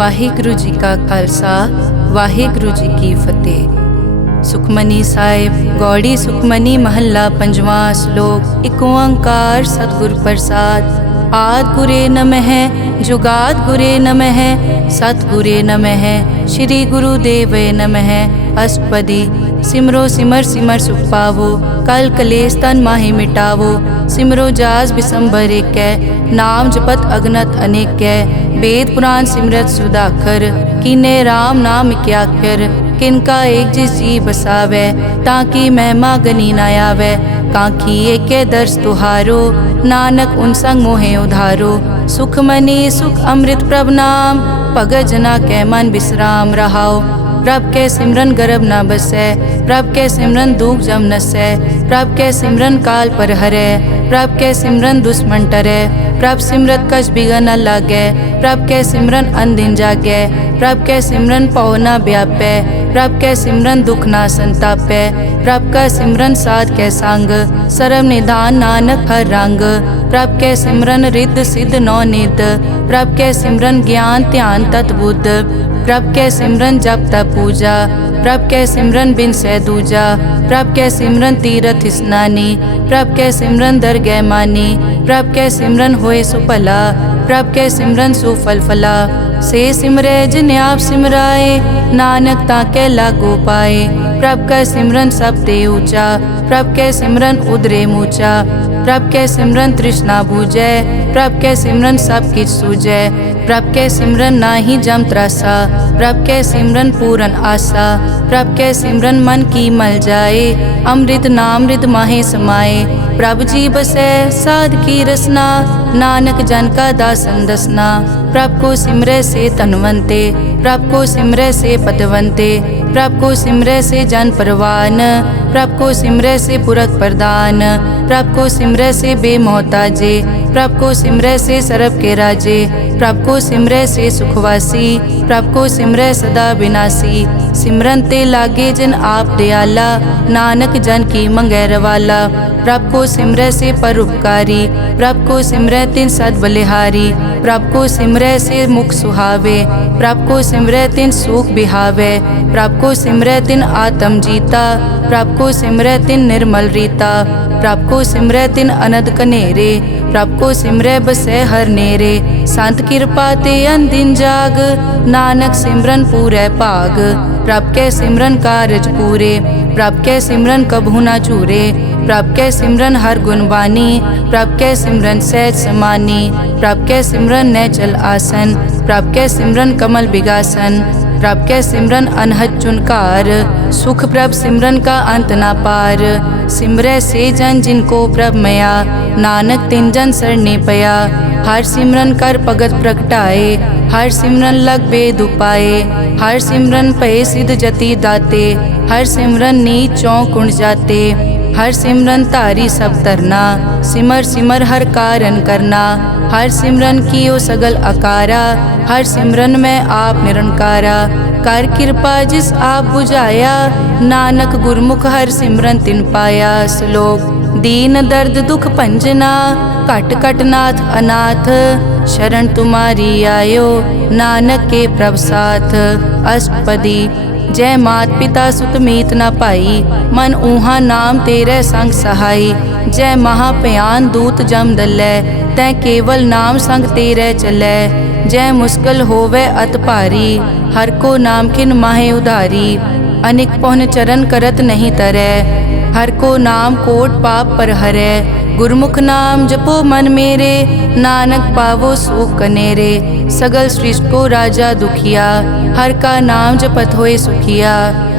ਵਾਹਿਗੁਰੂ ਜੀ ਕਾ ਖਾਲਸਾ ਵਾਹਿਗੁਰੂ ਜੀ ਕੀ ਫਤਿਹ। ਸੁਖਮਨੀ ਸਾਹਿਬ ਗੌੜੀ ਸੁਖਮਨੀ ਮਹੱਲਾ ਪੰਜਵਾਂ ਸ਼ਲੋਕ। ਇੱਕ ਓੰਕਾਰ ਸਤਿਗੁਰ ਪ੍ਰਸਾਦ। ਆਦਿ ਗੁਰੇ ਨਮਹਿ ਜੁਗਾਦ ਗੁਰੇ ਨਮਹਿ ਸਤਿਗੁਰੇ ਨਮਹਿ ਸ਼੍ਰੀ ਗੁਰੂ ਦੇਵੇ ਨਮਹਿ। ਅਸ਼ਟਪਦੀ। ਸਿਮਰੋ ਸਿਮਰ ਸਿਮਰ ਸੁਖ ਪਾਵੋ ਕਲ ਕਲੇਸ਼ ਤਨ ਮਾਹਿ ਮਿਟਾਵੋ। ਸਿਮਰੋ ਜਾਸ ਬਿਸੰਬਰ ਏਕੈ ਨਾਮ ਜਪਤ ਅਗਨਤ ਅਨੇਕੈ। वेद पुराण सिमरत सुधाकर कीने राम नाम क्याकर। किनका एक जिस जी बसावै ताकि महिमा गनी न आवै। कांखी एके दर्श तुहारो नानक उन संग मोहे उधारो। सुख मनी सुख अमृत प्रभ नाम भगत जना कै मन विश्राम रहाओ। प्रभ के सिमरन गर्भ न बसै प्रभ के सिमरन दुख जम नसै। प्रभ के सिमरन काल पर हरै प्रभ के सिमरन दुश्मन टरै। प्रभ सिमरत कछ बिगन न लागै प्रभ के सिमरन अनदिन जागै। प्रभ के सिमरन पौ न व्यापै प्रभ के सिमरन दुख न संतापै। प्रभ का सिमरन साध के संग सर्व निधान नानक हर रंग। प्रभ के सिमरन रिद्ध सिद्ध नौ निध प्रभ के सिमरन ज्ञान ध्यान तत् बुद्ध। प्रभ के सिमरन जप तप पूजा प्रभ के सिमरन बिन सै दूजा। प्रभ के सिमरन तीरथ स्नानी प्रभ के सिमरन दरगह मानी। प्रभ के सिमरन होए सुफला प्रभ के सिमरन सुफल फला। से सिमरै जिन आप सिमराए नानक ताके लागो पाए। प्रभ का सिमरन सब ते ऊंचा प्रभ के सिमरन उदरे मूचा। प्रभ के सिमरन तृष्णा बूझै प्रभ के सिमरन सब किछ सूझै। प्रभ के सिमरन नाही जम त्रासा प्रभ के सिमरन पूरन आसा। प्रभ के सिमरन मन की मल जाए अमृत नामृत माहे समाए। प्रभ जी बसै साध की रसना नानक जन का दासन दसना। प्रभ को सिमरै से तनवंते प्रभ को सिमरै से पतवंते। प्रभ को सिमरै से जन परवान प्रभ को सिमरै से पुरख प्रदान। प्रभ को सिमरै से बेमोहताजे प्रभ को सिमरै से सरब के राजे। प्रभ को सिमरै से सुखवासी प्रभ को सिमरै सदा विनाशी। सिमरन ते लागे जिन आप दयाला नानक जन की मंगै रवाला। प्रभ को सिमरै से परोपकारी प्रभ को सिमरै तिन सद बलिहारी। प्रभ को सिमरै से मुख सुहावे प्रभ को सिमरै तिन सुख बिहावे। प्रभ को सिमरै तिन आत्म जीता प्रभ को सिमरै तिन निर्मल रीता। प्रभ को सिमरै तिन अनद कनेरे प्रभ को सिमरै बसै हर नेरे। संत कृपा ते अनदिन जाग नानक सिमरन पूरै भाग। प्रभ के सिमरन कारज पूरे प्रभ के सिमरन कभू न चूरे। प्रभ के सिमरन हर गुणवानी प्रभ के सिमरन सहज समानी। प्रभ के सिमरन नैचल आसन प्रभ के सिमरन कमल बिगासन। प्रभ के सिमरन अनहद चुनकार सुख प्रभ सिमरन का अंत ना पार। सिमरै से जन जिनको प्रभ मया नानक तिन जन सरने पया। हर सिमरन कर भगत प्रगटाए हर सिमरन लग बेद उपाए। हर सिमरन पए सिद्ध जति दाते हर सिमरन नीच चौं कुण जाते। हर सिमरन तारी सब तरना सिमर सिमर हर कारण करना। हर सिमरन कियो सगल अकारा हर सिमरन में आप निरंकारा। कर कृपा जिस आप बुझाया नानक गुरमुख हर सिमरन तिन पाया। श्लोक। दीन दर्द दुख भंजना घट घट नाथ अनाथ। शरण तुम्हारी आयो नानक के प्रभ साथ। अष्टपदी। जय मात पिता सुत मीत न पाई मन ऊहा नाम तेरे संग सहाई। जय महाभयान दूत जम दलै तै केवल नाम संग तेरे चलै। जय मुश्किल होवे अत भारी हर को नाम खिन माहे उधारी। अनिक पौन चरण करत नहीं तरै हर को नाम कोट पाप पर हरै। गुरमुख नाम जपो मन मेरे नानक पावो सुख कनेरे। सगल सृष्टि को राजा दुखिया हर का नाम जपत होए सुखिया।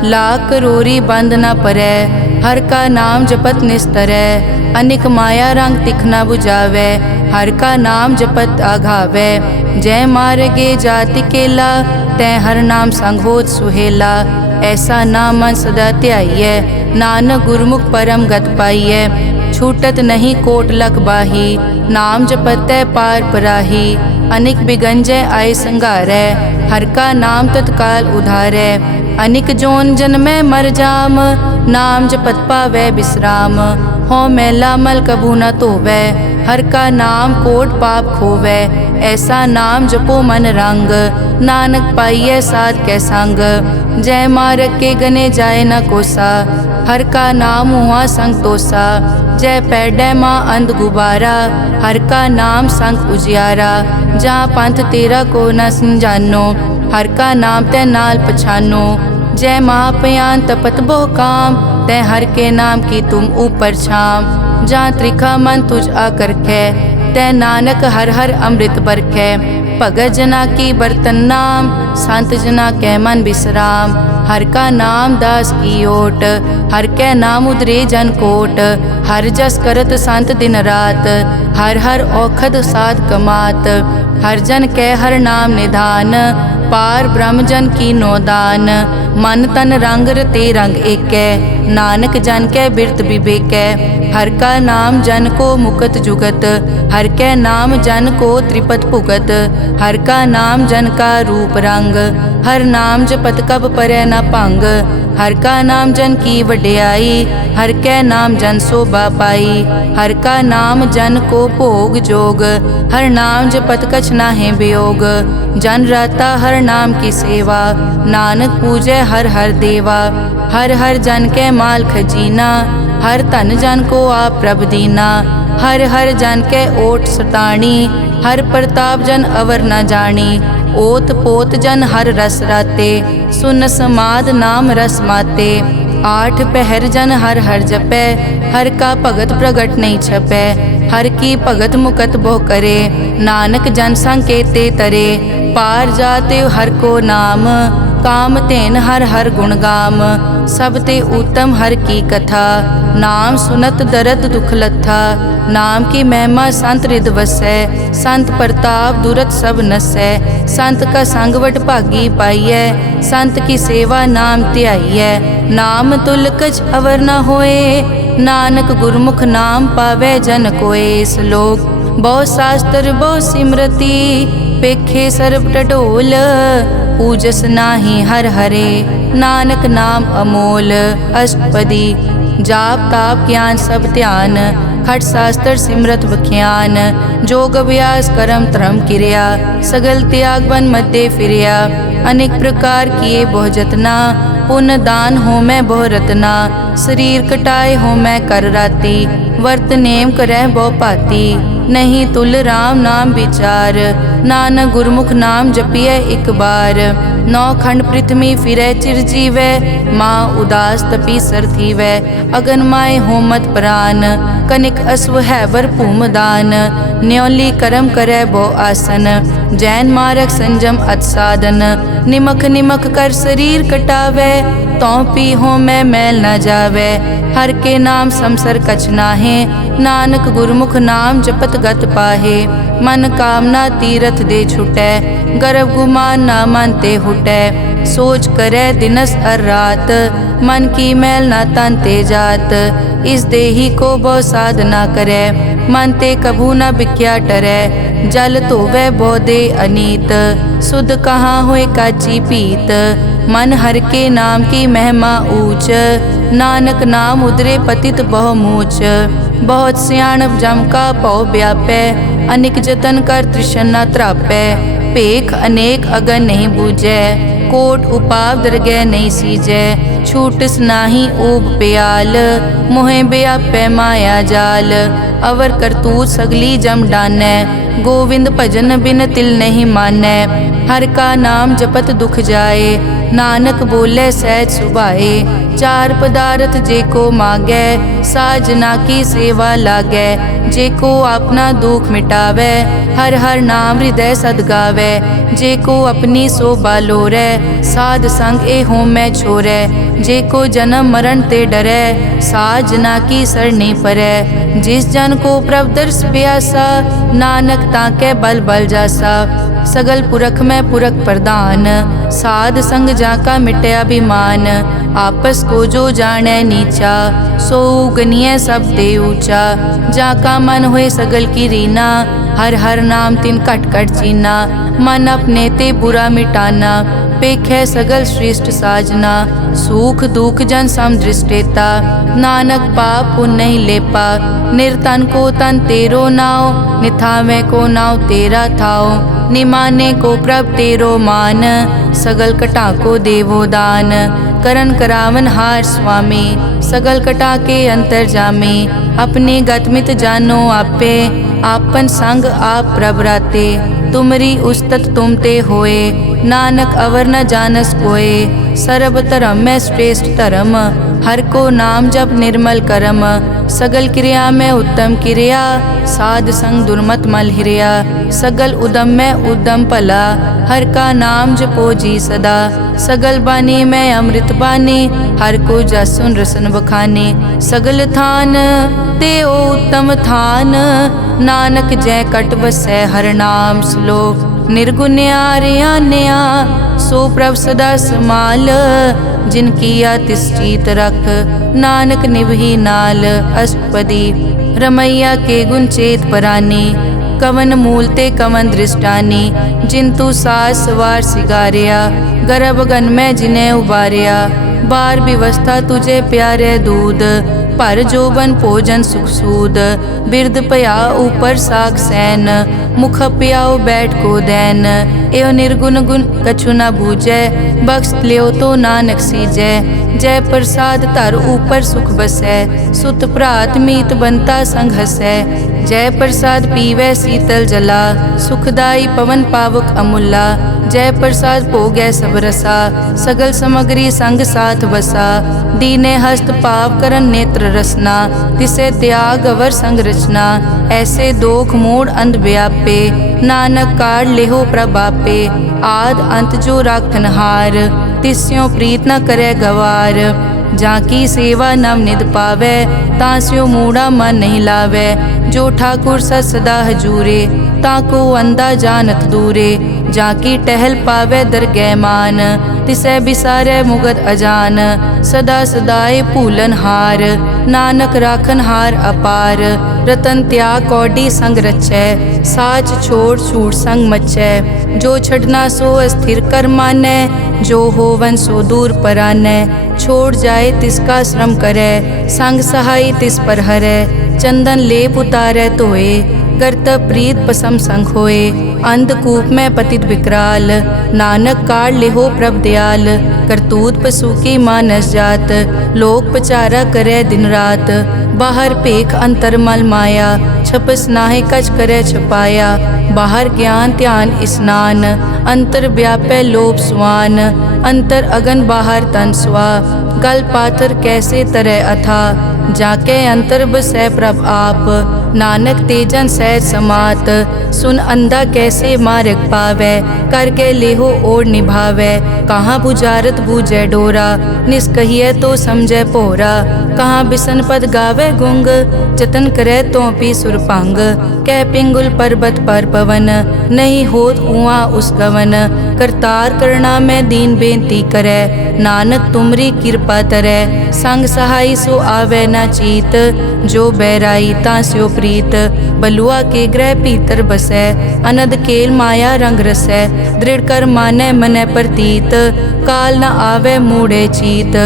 लाख करोरी बंद न परै हर का नाम जपत निस्तरै। अनिक माया रंग तिखना बुझावै हर का नाम जपत आघावै। जय मार्गे जाति केला तै हर नाम संग होत सुहेला। ऐसा नाम मन सदा ध्याइयै नानक गुरमुख परम गत पाइयै। छूटत नहीं कोट लख बाही नाम जपतै पार पराही। अनिक बिगंजय आय संघारै हर का नाम तत्काल उधारै। अनिक जोन जन्मै मर जाम नाम जपत पावै विश्राम। हों मैला मल कभू न धोवै। हर का नाम कोट पाप खोवै। ऐसा नाम जपो मन रंग, नानक पाइयै साध कै संग। जय मारग के गने जाए न कोसा, हर का नाम हुआ संग तोसा। जय पैडै माँ अंध गुबारा, हर का नाम संग उजियारा। जहाँ पंथ तेरा को न समझानो, हर का नाम तै नाल पछानो। जय महापयान तपत बहु काम, तै हर के नाम की तुम ऊपर छाम। जहाँ त्रिखा मन तुझ आकर कै, तै नानक हर हर अमृत बरखै। भगत जना की बर्तन नाम, संत जना कै मन विश्राम। हर का नाम दास की ओट, हर कै नाम उदरे जन कोट। हर जस करत संत दिन रात, हर हर औखद साध कमात। हर जन कै हर नाम निधान, पार ब्रह्म जन की नोदान। मन तन रंग रते रंग एकै, नानक जन कै बिरत विवेकै। हर का नाम जन को मुकत जुगत, हर कै नाम जन को त्रिपत भुगत। हर का नाम जन का रूप रंग, हर नाम जपत कब परै न भंग। हर का नाम जन की वड्याई, हर कै नाम जन शोभा पाई। हर का नाम जन को भोग जोग, हर नाम जपत कछ नाहि वियोग। जन राता हर नाम की सेवा, नानक पूजै हर हर देवा। हर हर जन कै माल खजीना, हर धन जन को आप प्रभ दीना। हर हर जन कै ओट सताणी, हर प्रताप जन अवर न जानी। ओत पोत जन हर रस राते, सुन समाद नाम रस माते। आठ पहर जन हर हर जपै, हर का भगत प्रगट नहीं छपै। हर की भगत मुकत बहु करे, नानक जन संकेते तरे। पार जाते हर को नाम, काम तेन हर हर गुण गाम। सब ते उत्तम हर की कथा, नाम सुनत दरद दुख लथा। नाम की महिमा संत रिद वसै, संत प्रताप दुरत सब नसै। संत का संगवट भागी पाइयै, संत की सेवा नाम ध्याइयै। नाम तुल कछ अवर न होए, नानक गुरमुख नाम पावै जन कोए। श्लोक बहु शास्त्र बहु सिमरति, पेखे सर्ब टडोल। पूजस नाही हर हरे, नानक नाम अमोल। अष्टपदी जाप ताप ज्ञान सब ध्यान, खट शास्त्र सिमरत बख्यान। जोग अभ्यास करम धर्म क्रिया, सगल त्याग बन मध्य फिरिया। अनेक प्रकार किए बहु जतना, पुण्य दान हो मैं बहु रतना। शरीर कटाए हो मैं कर राती, वर्त नेम करह बहु पाती। नहीं तुल राम नाम विचार, नानक गुरमुख नाम जपिए एक बार। नौ खंड पृथ्वी फिरै चिरजीवै, माँ उदास तपी सर थीवै। अगन माय होमत प्राण, कनिक अश्व हैवर भूमदान। न्योली करम करै बहु आसन, जैन मारक संजम अत साधन। निमख निमख कर शरीर कटावै, तौ पी हो मैं मैल न जावै। हर के नाम समसर कछ नाहे, नानक गुरमुख नाम जपत गत पाहे। मन कामना तीरथ दे छुटै, गर्भ गुमान ना मन ते हुटै। सोच करे दिनस अर रात, मन की मैल ना तन ते जात। इस देही को बहु साधना करे, मन ते कभू न बिख्या टरै। जल धोवै बहु दे अनीत, सुध कहाँ होए काची पीत। मन हर के नाम की महिमा ऊंच, नानक नाम उदरे पतित बहु मूच। बहुत सियाणप जम का पौ व्यापै, अनेक जतन कर तृष्णा त्रापै। पेख अनेक अगन नहीं बूझै, कोट उपाव दरगह नहीं सीजै। छूटस नाही ऊब प्याल, मोहे व्यापै माया जाल। अवर करतूत सगली जम डानै, गोविंद भजन बिन तिल नहीं मानै। हर का नाम जपत दुख जाए, नानक बोले सहज सुभाए। चार पदार्थ जे को मांगै, साजना की सेवा लागै। जे को अपना दुख मिटावै, हर हर नाम हृदय सदगावै। जे को अपनी शोभा लोरै, साध संग ए हो मैं छोरै। जे को जन्म मरण ते डरै, साजना की सरनी परै। जिस जन को प्रभ दर्श प्यासा, नानक ताकै बल बल जासा। सगल पुरख में पुरख प्रधान, साध संग जाका मिटे अभिमान। आपस को जो जाने नीचा, सो गनिय सब ते ऊंचा। जाका मन होए सगल की रीना, हर हर नाम तिन कट कट चीना। मन अपने ते बुरा मिटाना, पेखै सगल श्रेष्ठ साजना, सुख दुख जन सम दृष्टेता, नानक पाप पुण्य नहीं लेपा, निर्तन को तन तेरो नाव, निथावे को नाव तेरा थाओ, निमाने को प्रभ तेरो मान, सगल कटा को देवो दान, करन करावन हार स्वामी, सगल कटा के अंतर जामे, अपने गतमित जानो आपे, आपन संग आप प्रभ राते, तुमरी उस्तत तुम ते होए, नानक अवर न जानस कोए, सर्ब धर्म में श्रेष्ठ धर्म, हर को नाम जप निर्मल करम, सगल क्रिया में उत्तम क्रिया, साध संग दुर्मत मल हिरिया, सगल उदम में उद्दम भला, हर का नाम जपो जी सदा, सगल बानी में अमृत बानी, हर को जसुन रसन बखाने, सगल थान देओ उत्तम थान, नानक जय कट बसै हर नाम श्लोक, निर्गुण्या रियान्या सो प्रभ सदा समाल, जिनकी तिस चीत रख, नानक निभही नाल, अष्टपदी रमैया के गुण चेत परानी, कवन मूल ते कवन दृष्टानी, जिंतु सास सवार सिगारिया, गर्भ गन में जिन्हें उबारिया, बार व्यवस्था तुझे प्यारे दूध, पर जोबन भोजन सुख सूद, बिरद पया ऊपर साग सैन, मुख पियाओ बैठ को दैन, एव निर्गुण गुण कछु न बूझै, बख्श लियो तो नानक सीजै, जय प्रसाद धर ऊपर सुख बसै, सुत भ्रात मीत बनता संग हसै, जय प्रसाद पीवै शीतल जला, सुखदाई पवन पावक अमूला, जय प्रसाद भोगै सब रसा, सगल समग्री संग साथ बसा, दीने हस्त पाव करन नेत्र रसना, तिसे त्याग अवर संग रचना, ऐसे दोख मूढ़ अंध व्यापे, नानक काढ़ लेहो प्रभापे, आद अंत जो राखन हार, तिस्यों प्रीत न करे गवार, जाकी सेवा नव निध पावै, तास्यों मूढ़ा मन नहीं लावै, जो ठाकुर सत सदा हजूरे, ताको अंधा जानत दूरे, जाकी टहल पावै दरगह मान, तिसै बिसारै मुगद अजान, सदा सदाए भूलन हार, नानक राखन हार अपार, रतन त्याग कौडी संग रचै, साच छोड़ छूट संग मचै, जो छड़ना सो अस्थिर कर मानै, जो होवन सो दूर परानै, छोड़ जाए तिसका श्रम करै, संग सहाय तिस पर हरै, चंदन लेप उतारै धोए, करतब प्रीत पसम संग होए, अंधकूप में पतित विकराल, नानक काढ़ लेहो प्रभ दयाल, करतूत पशु की मानस जात, लोक पचारा करे दिन रात, बाहर पेख अंतर मल माया, छपस नाहे कच करे छपाया, बाहर ज्ञान ध्यान स्नान, अंतर व्यापै लोभ स्वान, अंतर अगन बाहर तन स्वा, गल पाथर कैसे तरह अथा, जाके अंतर बसै प्रभ आप, नानक तेजन सैर समात, सुन अंधा कैसे मार्ग पावै, करके लेहो ओर निभावै, कहाँ बुझारत बूझै डोरा, निष्कहिए तो समझै पोरा, कहाँ बिसन पद गावै गुंग, जतन करे तो पी सुरपंग, कह पिंगुल पर्वत पर पवन, नहीं होत उआ उस गवन, करतार करना में दीन बेनती करे, नानक तुमरी कृपा तरै, संग सहाय सो आवे न चीत, जो बैराई तास्यो प्रीत, बलुआ के ग्रह भीतर बसै, अनद केल माया रंग रसै, दृढ़ कर मानै मनै प्रतीत, काल न आवे मूढ़े चीत,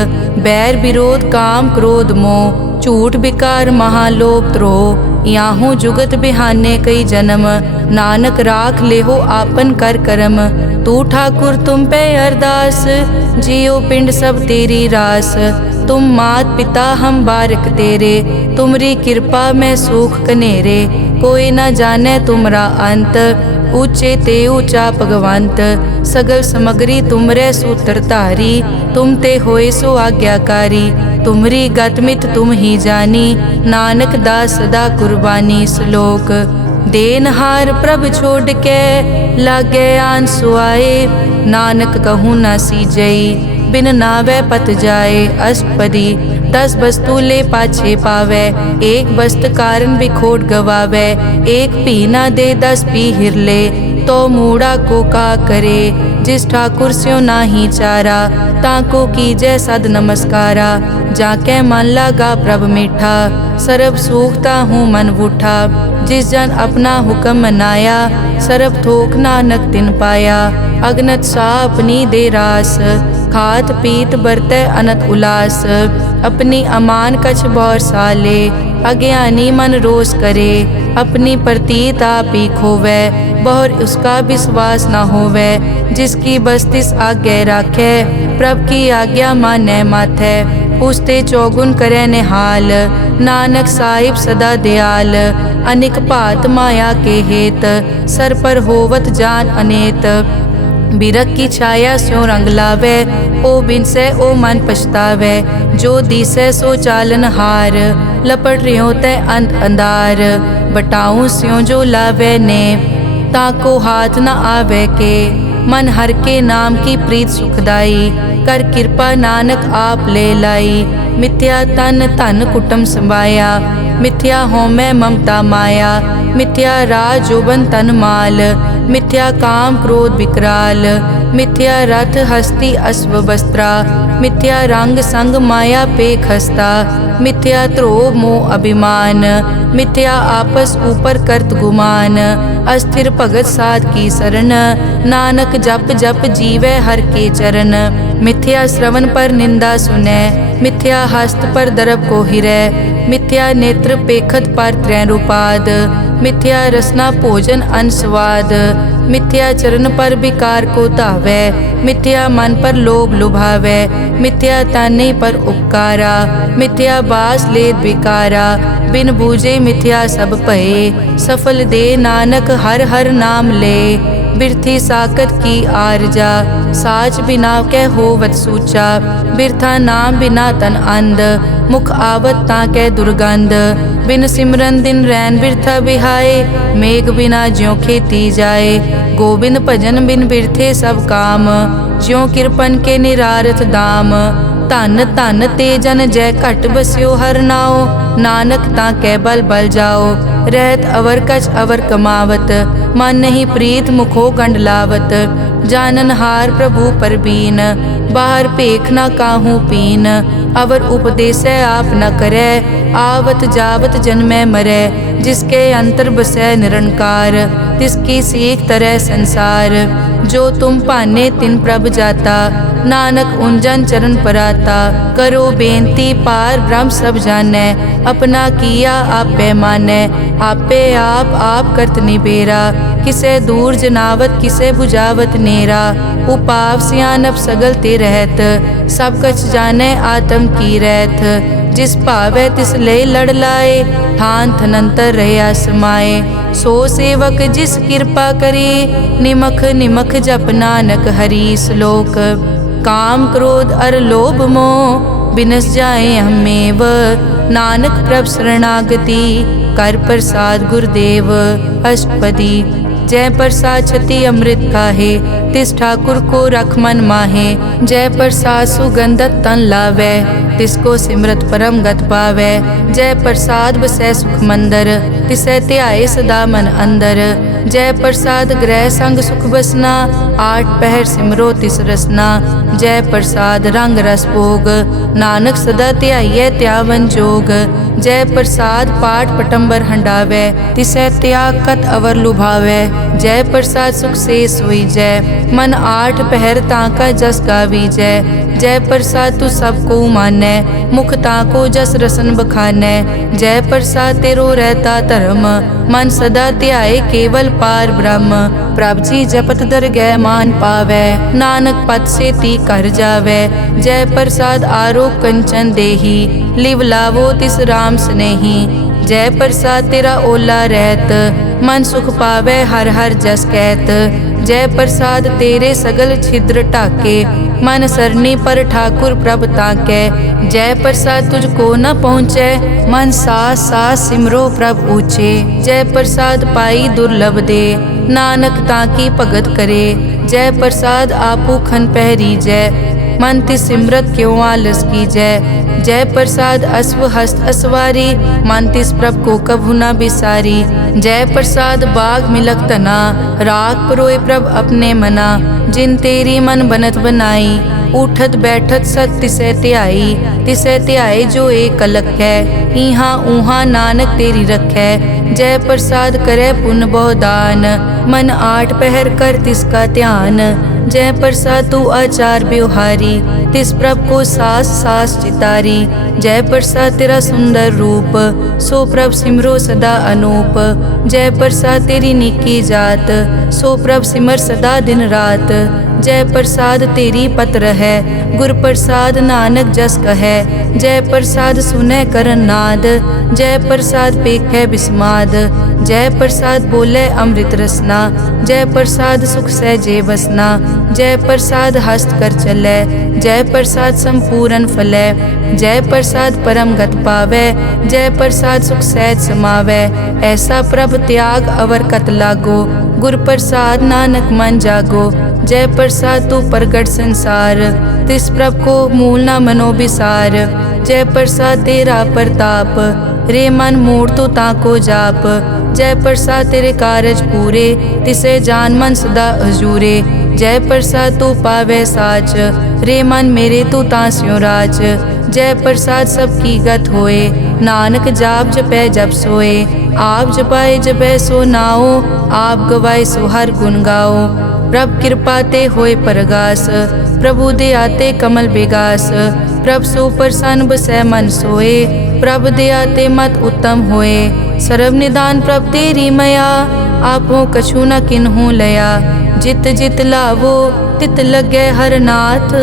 बैर विरोध काम क्रोध मोह, झूठ विकार महालोभ द्रोह, याहू जुगत बिहाने कई जन्म, नानक राख लेहो आपन कर करम, तू ठाकुर तुम पे अरदास, जियो पिंड सब तेरी रास, तुम मात पिता हम बारक तेरे, तुमरी कृपा में सुख कनेरे, कोई न जाने तुमरा अंत, ऊंचे ते ऊंचा भगवंत, सगल समग्री तुमरे सूत्रधारी, तुम ते होए सो आज्ञाकारी, तुमरी गतमित तुम ही जानी, नानक दास सदा कुर्बानी। श्लोक देनहार प्रभ छोड़ के लागे आन सुआए, नानक कहूँ न सीजई बिन नावे पत जाए। अष्टपदी 10 वस्तु ले पाछे पावे, एक वस्त कारण बिखोट गवावे, एक पी ना दे 10 पी हिरले, तो मूड़ा को का करे। जिस ठाकुर स्यों नाही चारा, ताको कीजै सद नमस्कारा। जाके मन लागा प्रभ मीठा, सरब सूखता हूँ मन बूठा। जिस जन अपना हुक्म मनाया, सरब थोक नानक तिन पाया। अगनत सा अपनी दे रास, खात पीत बरतै अनत उलास। अपनी अमान कछ बौर साले, अज्ञानी मन रोष करे। अपनी प्रतीत आप ही खोवै, बहुर उसका विश्वास न होवै। जिसकी बस्तिस आज्ञा राखै, प्रभ की आज्ञा मानै माथै। उसते चौगुन करे निहाल, नानक साहिब सदा दयाल। अनिक भात माया के हेत, सर पर होवत जान अनेत। बिरख की छाया स्यों रंग लावै, ओ बिनसै ओ मन पछतावै। जो दिसै सो चालन हार, लपट रियो तै अंत अंधार। बटाऊं स्यों जो लावै ने, ताको हाथ न आवे के। मन हर के नाम की प्रीत सुखदाई, कर कृपा नानक आप ले लाई। मिथ्या तन धन कुटुम संभाया, मिथ्या होमै ममता माया। मिथ्या राज जोबन तन माल, मिथ्या काम क्रोध विकराल। मिथ्या रथ हस्ती अश्व वस्त्रा, मिथ्या रंग संग माया पे खस्ता। मिथ्या ध्रोह मोह अभिमान, मिथ्या आपस ऊपर करत गुमान। अस्थिर भगत साध की शरण, नानक जप जप जीवै हर के चरण। मिथ्या श्रवण पर निंदा सुनै, मिथ्या हस्त पर दरब को हिरै। मिथ्या नेत्र पेखत पर त्रैरूपाद, मिथ्या रसना भोजन अनस्वाद। मिथ्या चरण पर विकार को धावै, मिथ्या मन पर लोभ लुभावै। मिथ्या ताने पर उपकारा, मिथ्या बास लेत विकारा। बिन बूझे मिथ्या सब भये, सफल दे नानक हर हर नाम ले। बिरथी साकत की आरजा, साच बिना कै होवत सूचा। बिरथा नाम बिना तन अंध, मुख आवत ताकै दुर्गंध। बिन सिमरन दिन रैन बिरथा बिहाए, मेघ बिना ज्यों खेती जाए। गोबिंद भजन बिन बिरथे सब काम, ज्यों किरपन के निरारथ दाम। धन धन ते जन जय घट बस्यो हर नाओ, नानक ताकै बल बल जाओ। रहत अवर कछ अवर कमावत, मन नहीं प्रीत मुखो गंड लावत। जानन हार प्रभु परबीन, बाहर पेख न काहू पीन। अवर उपदेसै आप न करै, आवत जावत जन्मै मरै। जिसके अंतर बसै निरंकार, तिसकी सीख तरह संसार। जो तुम पाने तिन प्रभ जाता, नानक उंजन चरण पराता। करो बेनती पार ब्रह्म सब जानै, अपना किया आप पैमानै। आपे आप करत निबेरा, किसे दूर जनावत किसे बुझावत नेरा। उपाव सियानप सगल ते रहत, सब कछ जानै आत्म की रहत। जिस भावै तिस ले लड़ लाए, थान थनंतर रहया समाए। सो सेवक जिस कृपा करी, निमख निमख जप नानक हरि श्लोक। काम क्रोध अर लोभ मोह, बिनस जाए हमेव। नानक प्रभ शरणागति, कर प्रसाद गुरुदेव। अष्टपदी। जय प्रसाद छति अमृत खाहे, तिस ठाकुर को रख मन माहे। जय प्रसाद सुगंधत तन लावै, तिसको सिमरत परम गत पावै। जय प्रसाद बसै सुख मंदर, तिसै ध्याए सदा मन अंदर। जय प्रसाद ग्रह संग सुख बसना, आठ पहर सिमरो तिस रसना। जय प्रसाद रंग रस भोग, नानक सदा ध्याइयै त्यावन जोग। जय प्रसाद पाठ पटंबर हंडावै, तिसै त्याग कत अवर लुभावै। जय प्रसाद सुख से सोई जय, मन आठ पहर ताका जस गावी जय। जय प्रसाद तू सबको मानै, मुख ताको जस रसन बखानै। जय प्रसाद तेरो रहता धर्म, मन सदा ध्याए केवल पार ब्रह्म। प्रभ जी जपत दरगह मान पावै, नानक पद से ती कर जावै। जय प्रसाद आरोग कंचन देही, लिव लावो तिस राम स्नेही। जय प्रसाद तेरा ओला रहत, मन सुख पावै हर हर जस कहत। जय प्रसाद तेरे सगल छिद्र ढाके, मन सरनी पर ठाकुर प्रभ ताकै। जय प्रसाद तुझको न पहुँचै, मन सास सास सिमरो प्रभ ऊँचे। जय प्रसाद पाई दुर्लभ दे, नानक ताकी भगत करे। जय प्रसाद आपू खन पहरी जय, मन तिस सिमरत क्यों आलस की जय। जय प्रसाद अश्व हस्त असवारी, मन तिस प्रभ को कभु न बिसारी। जय प्रसाद बाग मिलक तना, राख परोए प्रभ अपने मना। जिन तेरी मन बनत बनाई, उठत बैठत सत तिसै ध्याई। तिसै ध्याए जो एक अलग है, इहाँ ऊहाँ नानक तेरी रखै। जय प्रसाद करे पुन बहुदान, मन आठ पहर कर तिसका ध्यान। जय प्रसाद तू आचार व्यवहारी, तिस प्रभ को सास सास चितारी। जय प्रसाद तेरा सुंदर रूप, सो प्रभ सिमरो सदा अनूप। जय प्रसाद तेरी निकी जात, सो प्रभ सिमर सदा दिन रात। जय प्रसाद तेरी पत्र है, गुर प्रसाद नानक जस कहे। जय प्रसाद सुनै करन नाद, जय प्रसाद पेखै बिस्माद। जय प्रसाद बोले अमृत रसना, जय प्रसाद सुख सहजे बसना। जय प्रसाद हस्त कर चलै, जय प्रसाद संपूर्ण फलै। जय प्रसाद परम गत पावै, जय प्रसाद सुख सहज समावै। ऐसा प्रभ त्याग अवर कत लागो, गुर प्रसाद नानक मन जागो। जय प्रसाद तू प्रगट संसार, तिस प्रभ को मूल न मनो बिसार। जय प्रसाद तेरा प्रताप, रे मन मोड़ तो ताको जाप। जय प्रसाद तेरे कारज पूरे, तिसे जान मन सदा हजूरे। जय प्रसाद तू पावे साच, रे मन मेरे तू तास्यों राज। जय प्रसाद सबकी गत होए, नानक जाप जपै जप सोए। आप जपाए जपै सो नाओ, आप गवाए सो हर गुण गाओ। प्रभ कृपा ते होए परगास, प्रभु दे आते कमल बेगास। प्रभ सो प्रसन्न बसै मन सोए, प्रभ दे आते मत उत्तम होए। सर्व निदान प्रभ तेरी मया, आपो कछु न किन्हु लया। जित जित लावो तित लगे हर नाथ,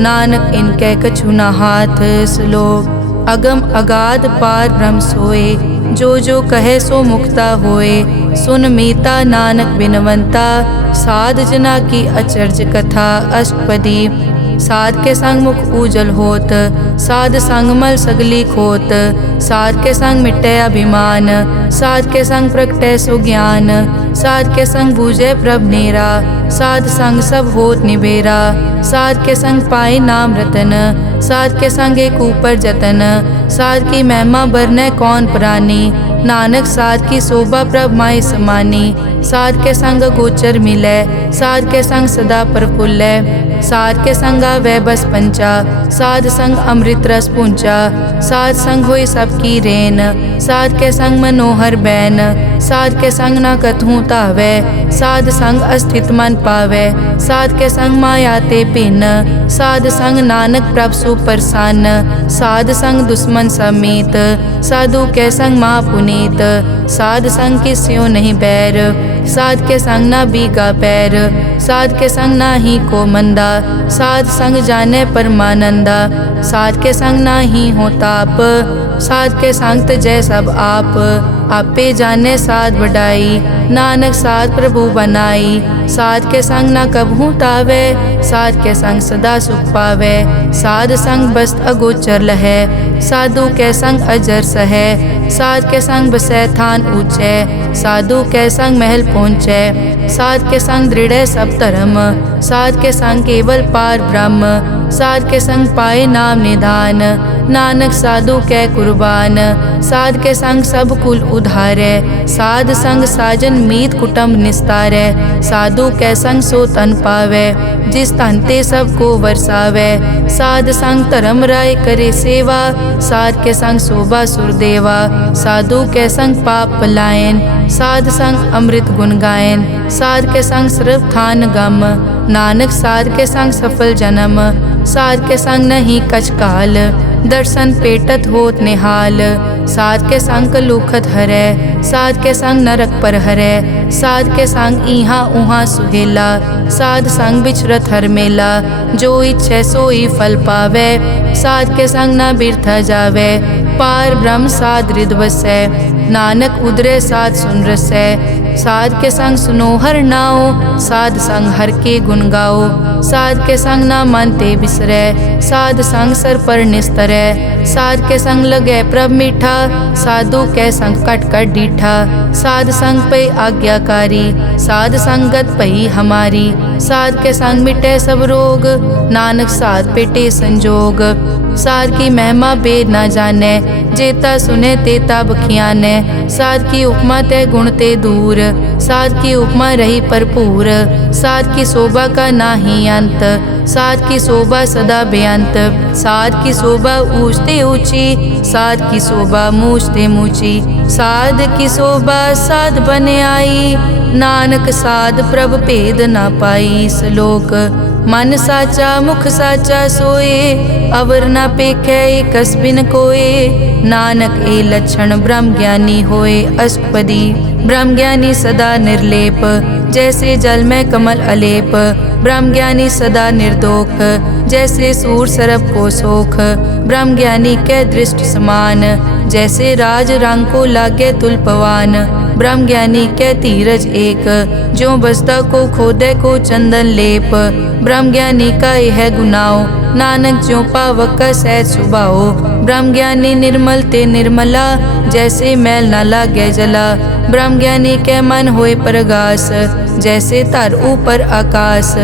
नानक इनके कछु न हाथ। श्लोक अगम अगाध पार ब्रह्म सोए, जो जो कहे सो मुक्ता होए। सुन मीता नानक बिनवंता, साध जना की अचर्ज कथा। अष्टपदी साध के संग मुख उजल होत, साध संग मल सगली खोत। साध के संग मिटे अभिमान, साध के संग प्रगटे सो ज्ञान। साध के संग बूझे प्रभ नेरा, साध संग सब होत निबेरा। साध के संग पाए नाम रतन, साध के संग एक ऊपर जतन। साध की महिमा बरने कौन प्राणी, नानक साध की शोभा प्रभ माई समानी। साध के संग गोचर मिलै, साध के संग सदा प्रफुल्लै। साध के संग आवे बस पंचा, साध संग अमृत रस पूंचा। साध संग होई सबकी रेन, साध के संग मनोहर बैन। साध के संग न कथूं तावै, साध संग अस्थित मन पावै। साध के संग माया ते पिन, साध संग नानक प्रभ सुप्रसन्न। साध संग दुश्मन समीत, साधु के संग माँ पुनीत। साध संग किस्यों नहीं बैर, साध के संग न बीगा पैर। साध के संग ना ही को मंदा, साध संग जाने परमानंदा। साध के संग ना ही हो ताप, साध के संग तजै सब आप। आपे जाने साध बढ़ाई, नानक साध प्रभु बनाई। साध के संग न कबहू तावे, साध के संग सदा सुख पावे। साध संग बस्त अगोचर लहै, साधु के संग अजर सहै। साध के संग बसै थान ऊंचे, साधु के संग महल पहुँचै। साध के संग दृढ़ सब धर्म, साध के संग केवल पार ब्रह्म। साध के संग पाए नाम निधान, नानक साधु कै कुर्बान। साध के संग सब कुल उधारै, साध संग साजन मीत कुटुंब निस्तारै। साधु कै संग सो तन पावै, जिस तन ते सब को वरसावै। साध संग धर्म राय करे सेवा, साध के संग शोभा सुरदेवा। साधु के संग पाप पलायन, साध संग अमृत गुण गायन। साध के संग सर्व थान गम, नानक साध के संग सफल जन्म। साध के संग नहीं कछ काल, दर्शन पेटत होत निहाल। साध के संग लूखत हरै, साध के संग नरक पर हरै। साध के संग इहाँ उहाँ सुहेला, साध संग बिछरत हर मेला। जो इच्छै सोई फल पावै, साध के संग न बिरथा जावै। पार ब्रह्म साध हृद बसै, नानक उदरे साध सुन रसै। साध के संग सुनो हर नाओ, साध संग हर के गुण गाओ। साध के संग ना मानते बिसरै, साध संग सर पर निस्तरै। साध के संग लगे प्रभ मीठा, साधु के संग कट कट डीठा। साध संग पे आज्ञाकारी, साध संगत पई हमारी। साध के संग मिटे सब रोग, नानक साध पेटे संजोग। साध की महिमा बेद ना जाने, जेता सुने तेता बखियाने। साध की उपमा ते गुण ते दूर, साध की उपमा रही भरपूर। साध की शोभा का नाही अंत, साध की शोभा सदा बेअंत। साध की शोभा ऊंचते ऊंची, साध की शोभा मूछते मूची। साध की शोभा साध बने आई, नानक साध प्रभ भेद ना पाई। श्लोक मन साचा मुख साचा सोए, अवर ना पेखै एकस बिन कोए। नानक ए लक्षण ब्रह्म ज्ञानी होए। अष्टपदी ब्रह्म ज्ञानी सदा निर्लेप, जैसे जल में कमल अलेप। ब्रह्म ज्ञानी सदा निर्दोख, जैसे सूर सरप को सोख। ब्रह्म ज्ञानी के दृष्ट समान, जैसे राज रंग को लागे तुलपवान। ब्रह्म ज्ञानी के धीरज एक, जो बसता को खोदे को चंदन लेप। ब्रह्म ज्ञानी का यह गुनाओ, नानक ज्यों पावक का सहज सुभाओ। ब्रह्म ज्ञानी निर्मल ते निर्मला, जैसे मैल न लागे जला। ब्रह्म ज्ञानी के मन होए प्रगास, जैसे तार ऊपर आकाश।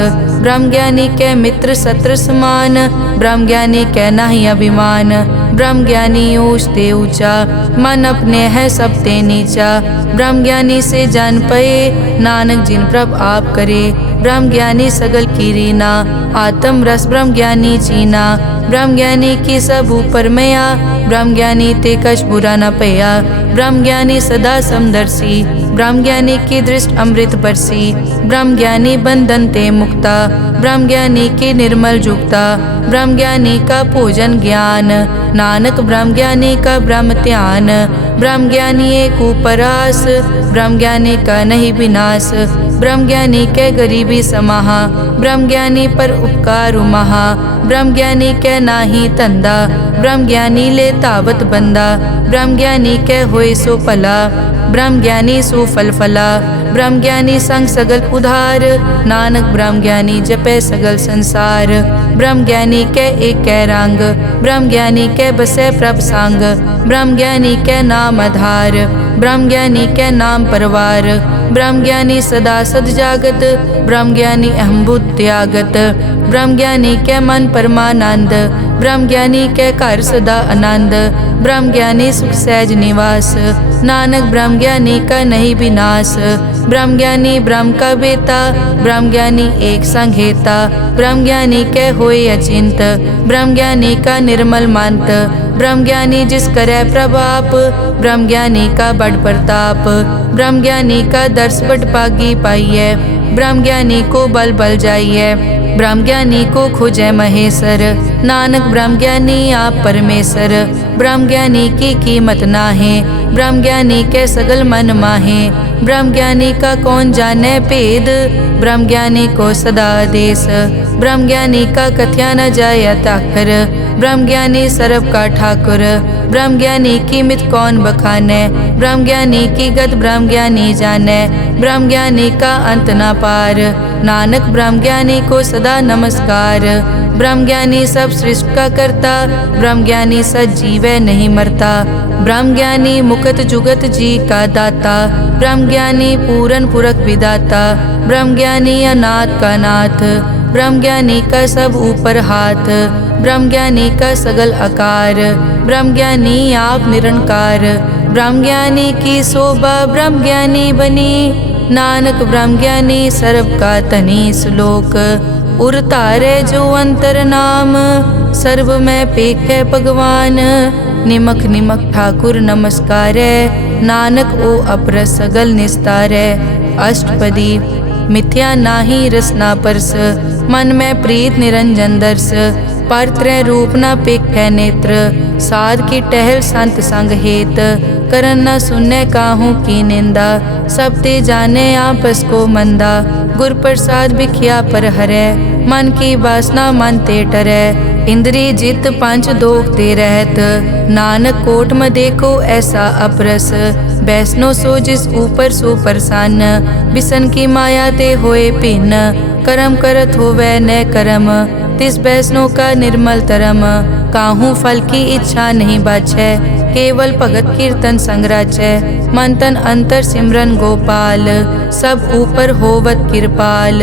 ब्रह्म ज्ञानी के मित्र शत्रु समान, ब्रह्म ज्ञानी के नाही अभिमान। ब्रह्म ज्ञानी ऊंच ते ऊंचा, मन अपने है सब ते नीचा। ब्रह्म ज्ञानी से जान पए, नानक जिन प्रभ आप करे। ब्रह्म ज्ञानी सगल की रीना, आत्म रस ब्रह्म ज्ञानी चीना। ब्रह्म ज्ञानी की सब ऊपर मया, ब्रह्म ज्ञानी ते कछ बुरा न पया। ब्रह्म ज्ञानी सदा समदर्शी, ब्रह्म ज्ञानी की दृष्ट अमृत बरसी। ब्रह्म ज्ञानी बंधन ते मुक्ता, ब्रह्म ज्ञानी की निर्मल जुक्ता। ब्रह्म ज्ञानी का पूजन ज्ञान, नानक ब्रह्म ज्ञानी का ब्रह्म ध्यान। ब्रह्म ज्ञानी एक उपरास, ब्रह्म ज्ञानी का नहीं विनाश। ब्रह्म ज्ञानी के गरीबी समाहा, ब्रह्म ज्ञानी पर उपकार महा। ब्रह्म ज्ञानी के नाही धंधा, ब्रह्म ज्ञानी ले तावत बंदा। ब्रह्म ज्ञानी के होए सो भला, ब्रह्म ज्ञानी सुफल फला। ब्रह्म ज्ञानी संग सगल उधार, नानक ब्रह्म ज्ञानी जपे सगल संसार। ब्रह्म ज्ञानी के एक रंग, ब्रह्म ज्ञानी के बसे प्रभ संग। ब्रह्म ज्ञानी के नाम आधार, ब्रह्म ज्ञानी के नाम परवार। ब्रह्म ज्ञानी सदा सद जागत, ब्रह्म ज्ञानी अहम बुद्धि त्यागत। ब्रह्म ज्ञानी के मन परमानंद, ब्रह्म ज्ञानी के घर सदा आनंद। ब्रह्म ज्ञानी सुख सहज निवास, नानक ब्रह्म ज्ञानी का नहीं विनाश। ब्रह्म ज्ञानी ब्रह्म का बेता, ब्रह्म ज्ञानी एक संग हेता। ब्रह्म ज्ञानी के होए अचिंत, ब्रह्म ज्ञानी का निर्मल मंत। ब्रह्म ज्ञानी जिस करे प्रभाप, ब्रह्म ज्ञानी का बड़ प्रताप। ब्रह्म ज्ञानी का दर्श बड़ पागी पाइए, ब्रह्म ज्ञानी को बल बल जाइए। ब्रह्म ज्ञानी को खोजे महेश्वर, नानक ब्रह्म ज्ञानी आप परमेश्वर। ब्रह्म ज्ञानी की कीमत नाहे, ब्रह्म ज्ञानी के सगल मन माहे। ब्रह्म ज्ञानी का कौन जाने भेद, ब्रह्म ज्ञानी को सदा आदेश। ब्रह्म ज्ञानी का कथ्या न जाय ताखर, ब्रह्म ज्ञानी सर्व का ठाकुर। ब्रह्म ज्ञानी की मित कौन बखाने, ब्रह्म ज्ञानी की गत ब्रह्म ज्ञानी जाने। ब्रह्म ज्ञानी का अंत न पार, नानक ब्रह्म ज्ञानी को सदा नमस्कार। ब्रह्म ज्ञानी सब सृष्टि का करता, ब्रह्म ज्ञानी सजीवै नहीं मरता। ब्रह्म ज्ञानी मुकत जुगत जी का दाता, ब्रह्म ज्ञानी पूरन पुरख विदाता। ब्रह्म ज्ञानी अनाथ का नाथ, ब्रह्म ज्ञानी का सब ऊपर हाथ। ब्रह्म ज्ञानी का सगल आकार, ब्रह्म ज्ञानी आप निरंकार। ब्रह्म ज्ञानी की शोभा ब्रह्म ज्ञानी बनी, नानक ब्रह्म ज्ञानी सर्व का धनी। श्लोक उर तारे जो अंतर नाम, सर्व में पेखे भगवान। निमक निमक ठाकुर नमस्कारे, नानक ओ अपर सगल निस्तारे। अष्टपदी मिथ्या नाही रसना परस, मन में प्रीत निरंजन दर्श। पर त्रय रूप न पेखे नेत्र, साध की टहल संत संग हेत। करन न सुनने काहू की निंदा, सब ते जाने आपस को मंदा। गुर प्रसाद बिखिया पर हरै, मन की वासना मन ते टरै। इंद्री जित पंच दोख ते रहत, नानक कोट में देखो ऐसा अपरस। बैसनो सो जिस ऊपर सो प्रसन्न, बिसन की माया ते होए भिन्न, कर्म करत होवै न कर्म, तिस बैसनो का निर्मल तरम, काहू फल की इच्छा नहीं बाछै, केवल भगत कीर्तन संग राचै, मन तन अंतर सिमरन गोपाल, सब ऊपर होवत कृपाल,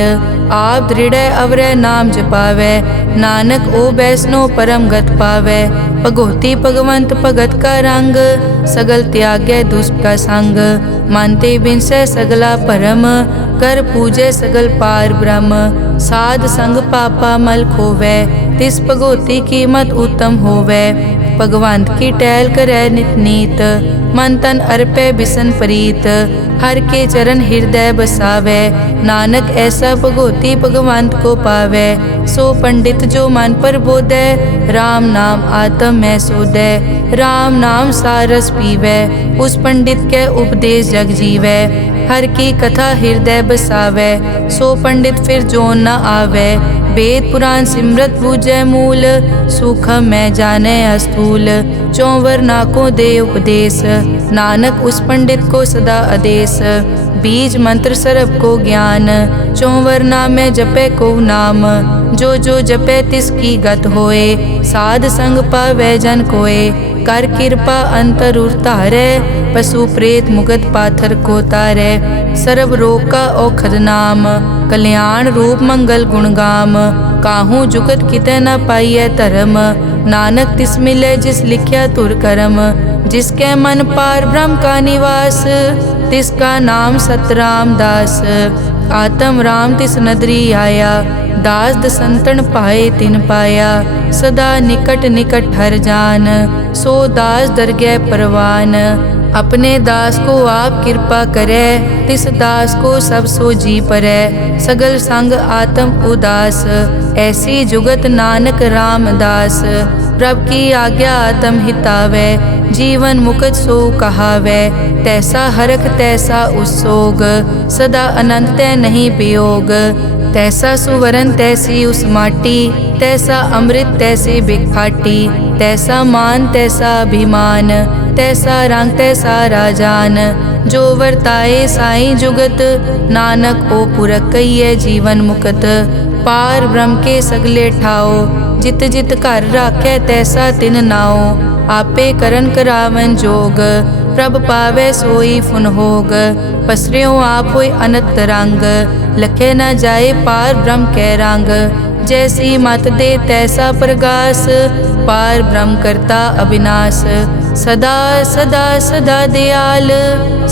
आप दृढ़ अवरय नाम जपावै, नानक ओ बैसनो परम गत पावै, भगोती भगवंत भगत का रंग, सगल त्यागै दुष्ट का संग, मानते बिनसै सगला परम, कर पूजै सगल पार ब्रह्म, साध संग पापा मल खोवै, तिस भगोती कीमत उत्तम होवै, भगवंत की टहल करै नित नीत, मन तन अर्पै बिसन प्रीत, हर के चरण हृदय बसावै, नानक ऐसा भगोती भगवंत को पावै, सो पंडित जो मन पर बोधै, राम नाम आत्म में सोधै, राम नाम सारस पीवै, उस पंडित के उपदेश जग जीवै, हर की कथा हृदय बसावै, सो पंडित फिर जोन न आवै, वेद पुराण सिमरत बूझै मूल, सूखम मैं जाने अस्थूल, चौवर ना को दे उपदेश, नानक उस पंडित को सदा आदेश, बीज मंत्र सरब को ज्ञान, चौवर ना में जपे को नाम, जो जो जपे तिसकी गत होए, साध संग पावै जन कोए, कर कृपा अंतर उतारै, पशु प्रेत मुगत पाथर को तारै, सर्व रोग का औखद नाम, कल्याण रूप मंगल गुणगाम, काहू जुगत कितै न पाइयै धर्म, नानक तिस मिलै जिस लिखिया तुर करम, जिसके मन पार ब्रह्म का निवास, तिसका नाम सतराम दास, आत्म राम तिस नदरी आया, दास दसंतन पाए तिन पाया, सदा निकट निकट हर जान, सो दास दरगह परवान, अपने दास को आप कृपा करे, तिस दास को सब सो जी परै, सगल संग आत्म उदास, ऐसी जुगत नानक रामदास, प्रभ की आज्ञा आत्म हितावै, जीवन मुकत सो कहावै, तैसा हरख तैसा उसोग, सदा अनंत तै नहीं वियोग, तैसा सुवरन तैसी उस माटी, तैसा अमृत तैसी बिखाटी, तैसा मान तैसा अभिमान, तैसा रंग तैसा राजान, जो वर्ताए साई जुगत, नानक ओ पुरख कहिए जीवन मुकत, पार ब्रह्म के सगले ठाओ, जित जित घर राखै तैसा तिन नाओ, आपे करन करावन जोग, प्रभ पावै सोई फुन होग, पसरियों आप होय अनंत रंग, लखे न जाए पार ब्रह्म कै रंग, जैसी मत दे तैसा प्रगास, पार ब्रह्म करता अविनाश, सदा सदा सदा दयाल,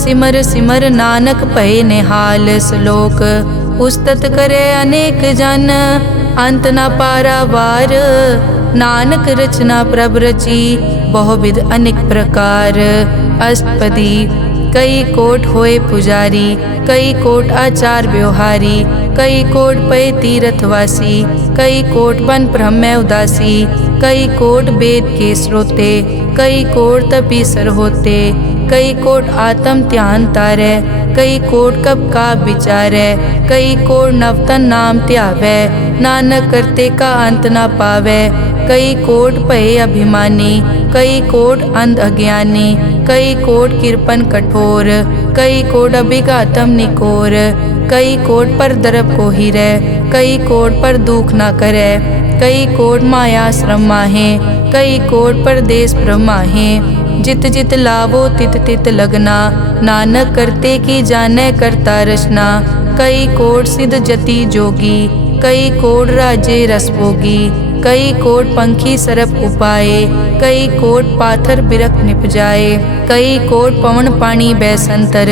सिमर सिमर नानक भय निहाल, श्लोक उस्तत करे अनेक जन, अंत न पारावार, नानक रचना प्रभ रची, बहुविध अनेक प्रकार, अष्टपदी कई कोट होए पुजारी, कई कोट आचार व्यवहारी, कई कोट पय तीर्थवासी, कई कोट बन ब्रह्म उदासी, कई कोट वेद के स्रोते, कई कोट तपीसर होते, कई कोट आत्म ध्यान तारै, कई कोट कब का विचारै, कई कोट नवतन नाम ध्यावै, नानक करते का अंत न पावै, कई कोट भय अभिमानी, कई कोट अंध अज्ञानी, कई कोट कृपन कठोर, कई कोट अभिघातम निकोर, कई कोट पर दरब को हिरै, कई कोट पर दुख न करै, कई कोट माया श्रम माहे, कई कोट परदेश ब्रह्माहे, जित जित लावो तित तित लगना, नानक करते की जानै करता रचना, कई कोट सिद्ध जति जोगी, कई कोट राजे रस भोगी, कई कोट पंखी सरप उपाए, कई कोट पाथर बिरख निप जाए, कई कोट पवन पानी बैसंतर,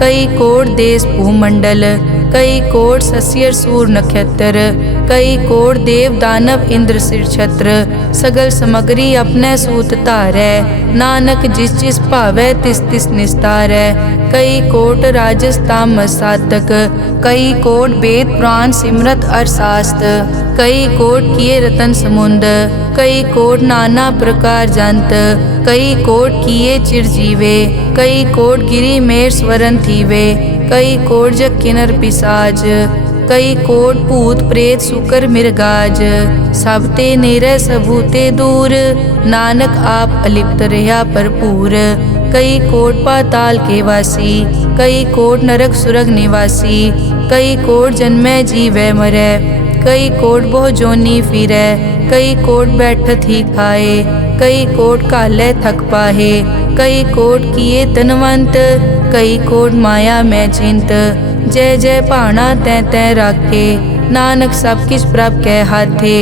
कई कोट देश भूमंडल, कई कोट सस्यर सूर नक्षत्र, कई कोट देव दानव इंद्र सिर छत्र, सगल समग्री अपने सूत धारै, नानक जिस जिस भावै तिस तिस निस्तारै, कई कोट राजस तामस सातक, कई कोट वेद पुराण सिमरत अरशास्त्र, कई कोट किए रतन समुंद, कई कोट नाना प्रकार जंत, कई कोट किए चिरजीवे, कई कोट गिरी मेर स्वरन थीवे, कई कोट जग किनर पिसाज, कई कोट भूत प्रेत सुकर मिरगाज, सब ते नेरे सबूते दूर, नानक आप अलिप्त रहा भरपूर। कई कोट पाताल के वासी, कई कोट नरक सुरग निवासी, कई कोट जन्मै जीवै मरै, कई कोट बहु जोनी फिरै, कई कोट बैठत ही खाए, कई कोट कालै थक पाहे, कई कोट किए तनवंत, कई कोट माया मैं चिंत। जय जय भाना तै तै राखे, नानक सब किछ प्रभ कै हाथे।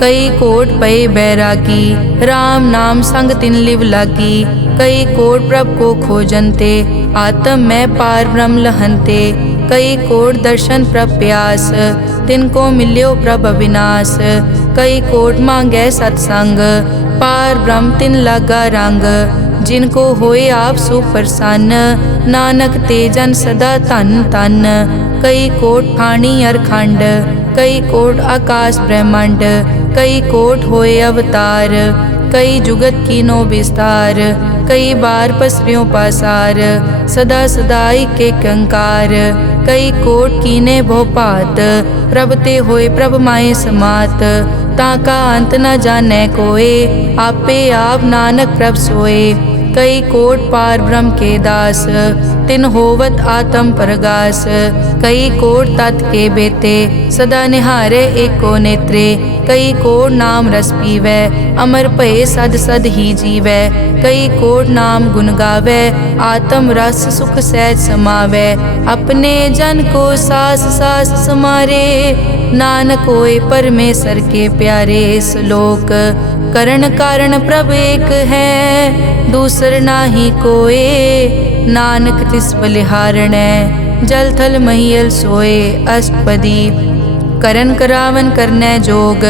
कई कोट पए बैरागी, राम नाम संग तिन लिव लागी, कई कोट प्रभ को खोजनते, आत्म में पार ब्रह्म लहनते। कई कोट दर्शन प्रभ प्यास, तिनको मिल्यो प्रभ अविनाश, कई कोट मांगै सतसंग, पार ब्रह्म तिन लागा रंग। जिनको होए आप सुप्रसन्न, नानक ते जन सदा धन धन। कई कोट ठाणी अरखंड, कई कोट आकाश ब्रह्मांड, कई कोट होए अवतार, कई जुगत कीनो विस्तार। कई बार पसरियों पासार, सदा सदाई के कंकार। कई कोट कीने भो भात, प्रभ ते होए प्रभ माए समात। ताका अंत न जाने कोए, आपे आप नानक प्रभ सोए। कई कोट पार ब्रह्म के दास, तिन होवत आत्म परगास। कई कोट तत् के बेते, सदा निहारे एको नेत्रे। कई कोट नाम रस पीवै, अमर भये सद सद ही जीवै। कई कोट नाम गुण गावै, आत्म रस सुख सहज समावै। अपने जन को सास सास समारे, नानक होए परमेश्वर के प्यारे। श्लोक करण कारण प्रभ एक है, दूसर नाही कोए, नानक तिस बलिहारणै। जल थल महियल सोए अष्टपदी, करन करावन करनै जोग।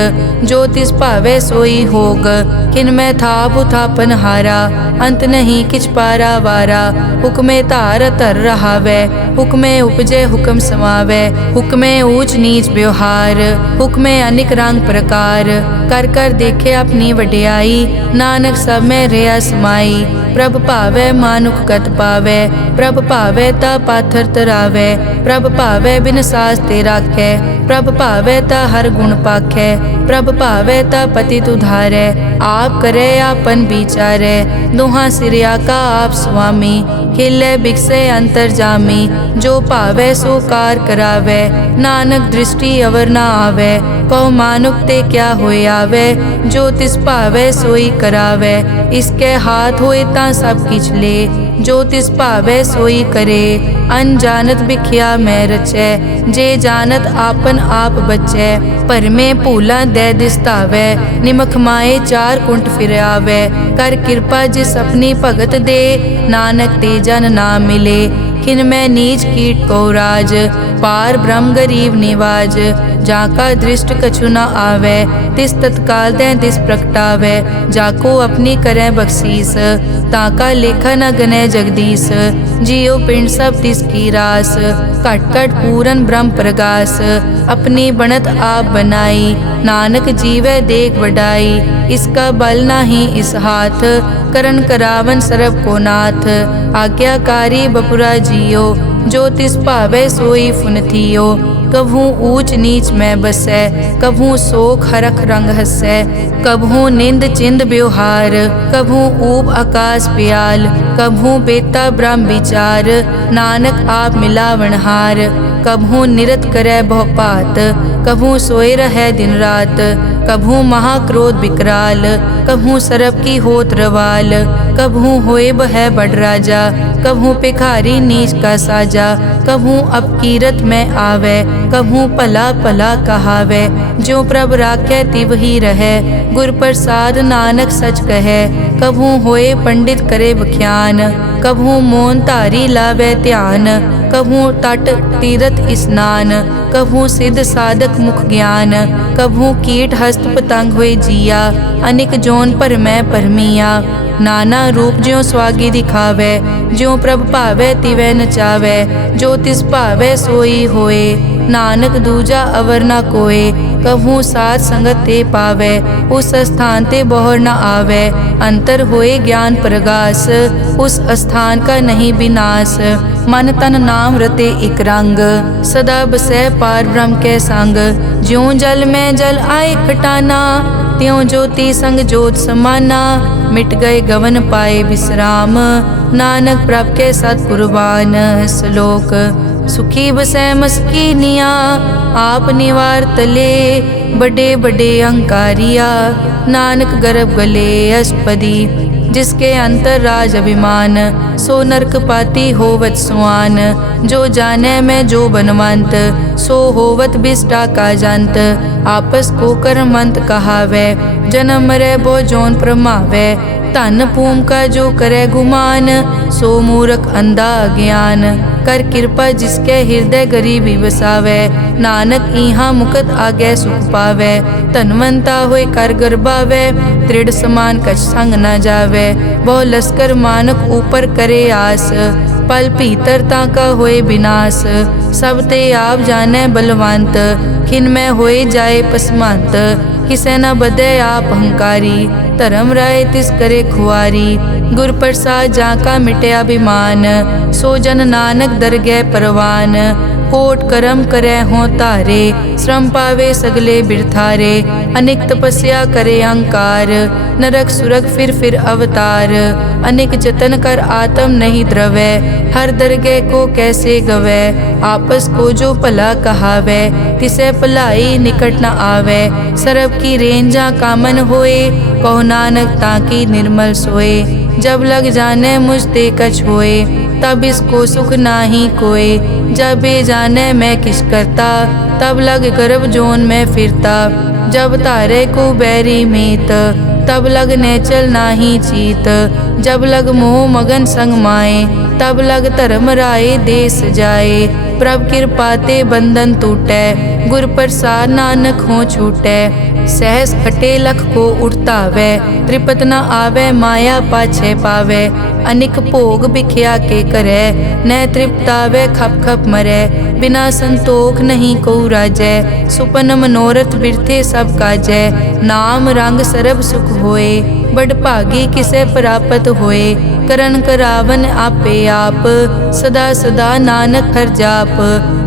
जो तिस भावै सोई होग, किन मैं थाप उथापन हारा। अंत नहीं किछ पारा वारा, हुक्मे धार धर रहावै। हुक्मे उपजे हुक्म समावै, हुक्मे ऊंच नीच व्यवहार। हुक्मे अनिक रंग प्रकार, कर कर देखे अपनी वड्याई। नानक सब में रहा समाई, प्रभ भावै मानुख गत पावै। प्रभ भावै ता पाथर तरावै, प्रभ भावै बिन सास ते राखै। प्रभ भावै ता हर गुण पाखै, प्रभ भावै ता पतित उधारै। आप करे आपन विचारै, दुहा सिरिया का आप स्वामी। खेलै बिकसै अंतर जामी, जो भावै सो कार करावै। नानक दृष्टि अवर ना आवै, कहो मानुक ते क्या होए आवै। जो तिस भावै सोई करावै, इसके हाथ होए ता सब किछ ले। जो तिस भावै सोई करे, अनजानत बिख्या मैं रचै। जे जानत आपन आप बचै, भरमे भूला दै दिसतावै। निमख माए चार कुंट फिर आवै, कर कृपा जिस अपनी भगत दे। नानक ते जन ना मिले, खिन मैं नीच कीट को राज। पार ब्रह्म गरीब निवाज, जाका दृष्ट कछु न आवै। तिस तत्काल दै दिस प्रगटावै, जाको अपनी करै बख्शीस। ताका लेखा न गनै जगदीश, जियो पिंड सब तिसकी रास। घट घट पूरन ब्रह्म प्रगास, अपनी बनत आप बनाई। नानक जीवै देख बढ़ाई, इसका बल नाही इस हाथ। करन करावन सरब को नाथ, आज्ञाकारी बपुरा जियो। जो तिस भावै सोई फुन थियो, कभू ऊंच नीच में बसै। कभू सोख हरख रंग हसै, कभू निंद चिंद व्यवहार। कभू ऊब आकाश प्याल, कभू बेता ब्रह्म विचार। नानक आप मिलावनहार, कभू निरत करै बहु पात। कभू सोए रहै दिन रात, कभू महाक्रोध विकराल। कभू सरब की होत रवाल, कभू होए बह बड़ राजा। कभू भिखारी नीच का साजा, कभू अपकीरत में आवे। कभू भला भला कहावे, जो प्रभ राखै तिव ही रहै। गुर प्रसाद नानक सच कहै, कभू होए पंडित करे बख्यान। कभू मौन धारी लावे ध्यान, कभू तट तीरथ स्नान। कभू सिद्ध साधक मुख ज्ञान, कभू कीट हस्त पतंग होए जिया। अनिक जोन पर मैं परमिया, नाना रूप ज्यों स्वागी दिखावे। ज्यों प्रभ भावै तिवै नचावै, जो तिस भावै सोई होए। नानक दूजा अवर ना कोए, कभू साथ संगत ते पावै, उस स्थान ते बहुर न आवै। अंतर होए ज्ञान प्रगास, उस स्थान का नहीं विनाश। मन तन नाम रते इक रंग, सदा बसै पार ब्रह्म के संग। ज्यों जल में जल आए खटाना, त्यों ज्योति संग ज्योत समाना। मिट गए गवन पाए विश्राम, नानक प्रभ के सत कुर्बान। श्लोक सुखी बसै मस्कीनिया, आप निवार तले। बड़े बड़े अहंकारिया, नानक गर्भ गले अष्टपदी। जिसके अंतर राज अभिमान, सो नरक पाती होवत सुआन। जो जाने में जो बनवंत, सो होवत बिष्टा का जंत। आपस को कर्मंत कहावै, जन्म मरै बो जोन प्रमावै। धन भूम का जो करे गुमान, सो मूर्ख अंधा ज्ञान। कर कृपा जिसके हृदय गरीबी बसावै, नानक इहाँ मुकत आगे सुख पावै। धनवंता होए कर गर्भावै, दृढ़ समान कछ संग न जावै। बहु लश्कर मानक ऊपर करे आस, पल भीतर ताका होए विनाश। सब ते आप जाने बलवंत, खिन में होए जाए पसमंत। किसे न बदे आप अहंकारी, धर्म राय तिस करे खुआरी। गुर प्रसाद जाका मिटे अभिमान, सो जन नानक दरगह परवान। कोट कर्म करे हों तारे, श्रम पावे सगले बिरथारे। अनेक तपस्या करे अहंकार, नरक सुरग फिर अवतार। अनेक जतन कर आत्म नहीं द्रवै, हर दरगह को कैसे गवै। आपस को जो भला कहावै, तिसे भलाई निकट न आवै। सरब की रेंजा कामन होए, कहो नानक ताकी निर्मल सोए। जब लग जाने मुझ ते कछ होए, तब इसको सुख नाही कोय। जब ये जाने मैं किस करता, तब लग गर्भ जोन में फिरता। जब तारे को बैरी मीत, तब लग नेचल नाही चीत। जब लग मोह मगन संग माए, तब लग धर्म राय देश जाए। प्रभ कृपा ते बंधन टूटै, गुर प्रसाद नानक हो छूटै। सहस खटे लख को उड़तावै, त्रिपत न आवे माया पाछे पावे। अनिक भोग बिख्या के करे, न तृप्तावे खप खप मरै। बिना संतोख नहीं को राजै, सुपन मनोरथ बिरथे सब काजै। नाम रंग सरब सुख होए, बड़ भागी किसे प्राप्त होए। करन करावन आपे आप, सदा सदा नानक हर जाप।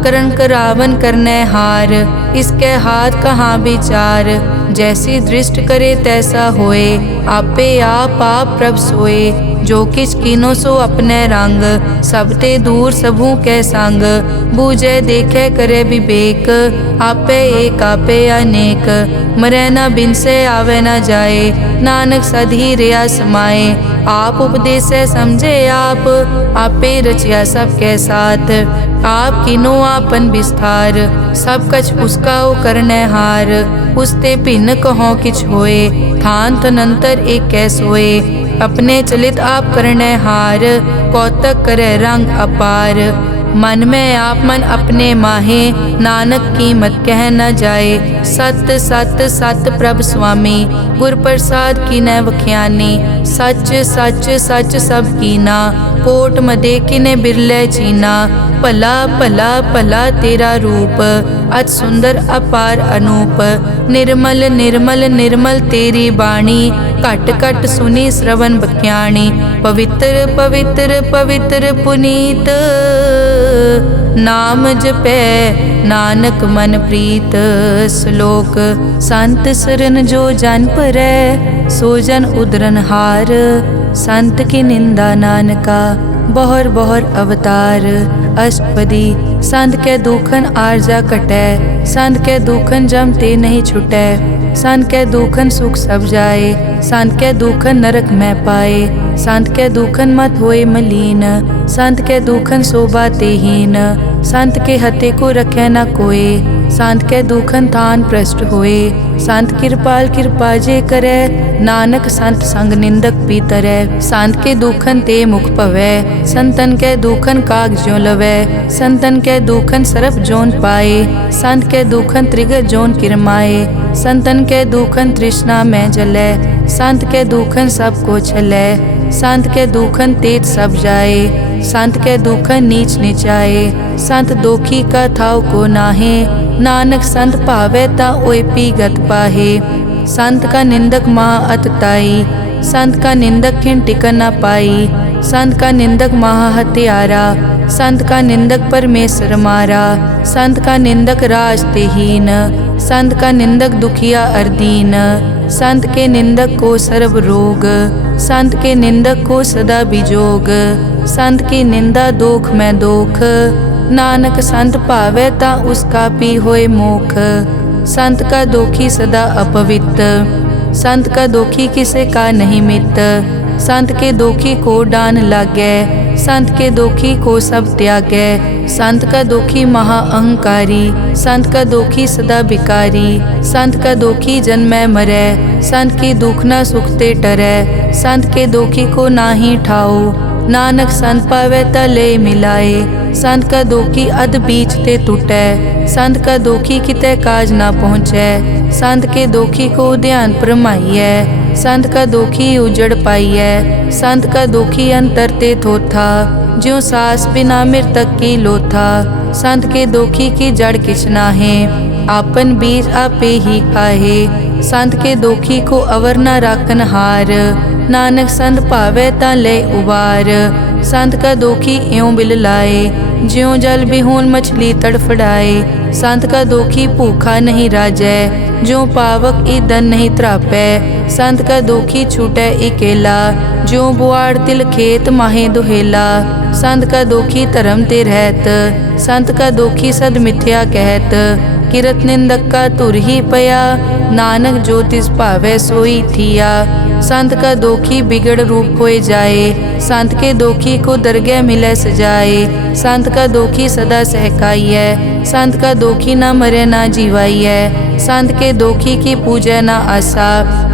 करन करावन करने हार, इसके हाथ कहाँ विचार। जैसी दृष्ट करे तैसा होए, आपे आप प्रभ सोए। जो किछ कीनो सो अपने रंग, सब ते दूर सबू के संग। बूझे देखे करे विवेक, आपे एक आपे अनेक। मरै न बिन से आवे न जाए, नानक सधी रिया समाए। आप उपदेसे समझे आप, आपे रचिया सबके साथ। आप किनो आपन विस्तार, सब कछ उसका ओ करने हार। उसते भिन्न कहो किछ होए, थान तनंतर एक कै सोए। अपने चलित आप करने हार, कौतक करे रंग अपार। मन में आप मन अपने माहे, नानक कीमत कह न जाए। सत सत सत प्रभ स्वामी, गुर प्रसाद की न वख्यानी। सच सच सच सब कीना, कोट मदे किने बिरले चीना। भला भला भला तेरा रूप, अति सुंदर अपार अनूप। निर्मल निर्मल निर्मल तेरी बाणी, घट घट सुनी श्रवण बख्याणी। पवित्र पवित्र पवित्र पुनीत, नाम जपै नानक मन प्रीत। श्लोक संत सरन जो जन परै, सो जन उदरन हार। संत की निंदा नानका, बहुर बहुर अवतार। अष्टपदी संत के दुखन आरजा कटै, संत के दुखन जम ते नहीं छुटै। संत के दुखन सुख सब जाए, संत के दुखन नरक में पाए। संत के दुखन मत होए मलीन, संत के दुखन शोभा तेहीन। संत के हते को रखे न कोय, संत के दुखन थान प्रष्ट होए। संत कृपाल कृपा जे करे, नानक संत संग निंदक भी तरै। संत के दुखन ते मुख पवै, संतन के दुखन काग ज्यों लवै। संतन के दुखन सरप जोन पाए, संत के दुखन त्रिगत जोन किरमाए। संतन के दुखन तृष्णा में जलै, संत के दुखन सब को छलै। संत के दुखन तेज सब जाए। संत के दुखन नीच निचाए। संत दोखी का थाव को नाहे। नानक संत भावे ता ओए पी गत पाहे। संत का निंदक महा अतताई। संत का निंदक खिन टिकन न पाई। संत का निंदक महा हत्यारा। संत का निंदक परमेश्वर मारा। संत का निंदक राजतेहीन। संत का निंदक दुखिया अर्दीन। संत के निंदक को सर्व रोग। संत के निंदक को सदा बिजोग। संत की निंदा दोख में दोख। नानक संत भावे ता उसका पी होए मोख। संत का दोखी सदा अपवित्र। संत का दोखी किसे का नहीं मित। संत के दोखी को डान लागे। संत के दोखी को सब त्यागे। संत का दोखी महा अहंकारी। संत का दोखी सदा बिकारी। संत का दोखी जन्मे मरे। संत की दुख न सुखते टरे। संत के दोखी को नाही ठाओ। नानक संत पावे तले मिलाए। संत का दोखी अध बीच ते टूटे। संत का दोखी किते काज ना पहुँचे। संत के दोखी को ध्यान परमाइए। संत का दोखी उजड़ पाइए। संत का दोखी अंतर ते थोथा। ज्यों सास बिना मृतक की लोथा। संत के दोखी की जड़ किछ नाहे। आपन बीज आपे ही खाहे। संत के दोखी को अवर न राखन हार। नानक संत भावे ता ले उबार। संत का दोखी इयों बिल लाए। ज्यों जल बिहून मछली तड़फड़ाए। संत का दोखी भूखा नहीं राजै। ज्यों पावक ईदन नहीं त्रापै। संत का दोखी छूटे इकेला। ज्यों बुआड़ तिल खेत माहे दुहेला। संत का दोखी धर्म ते रहत। संत का दोखी सद मिथ्या कहत। किरत निंदक का तुर ही पया। नानक जो तिस भावे सोई थिया। संत का दोखी बिगड़ रूप होए जाए। संत के दोखी को दरगह मिले सजाए। संत का दोखी सदा सहकाइए। संत का दोखी ना मरे ना जीवाइए। संत के दोखी की पूजा ना आशा।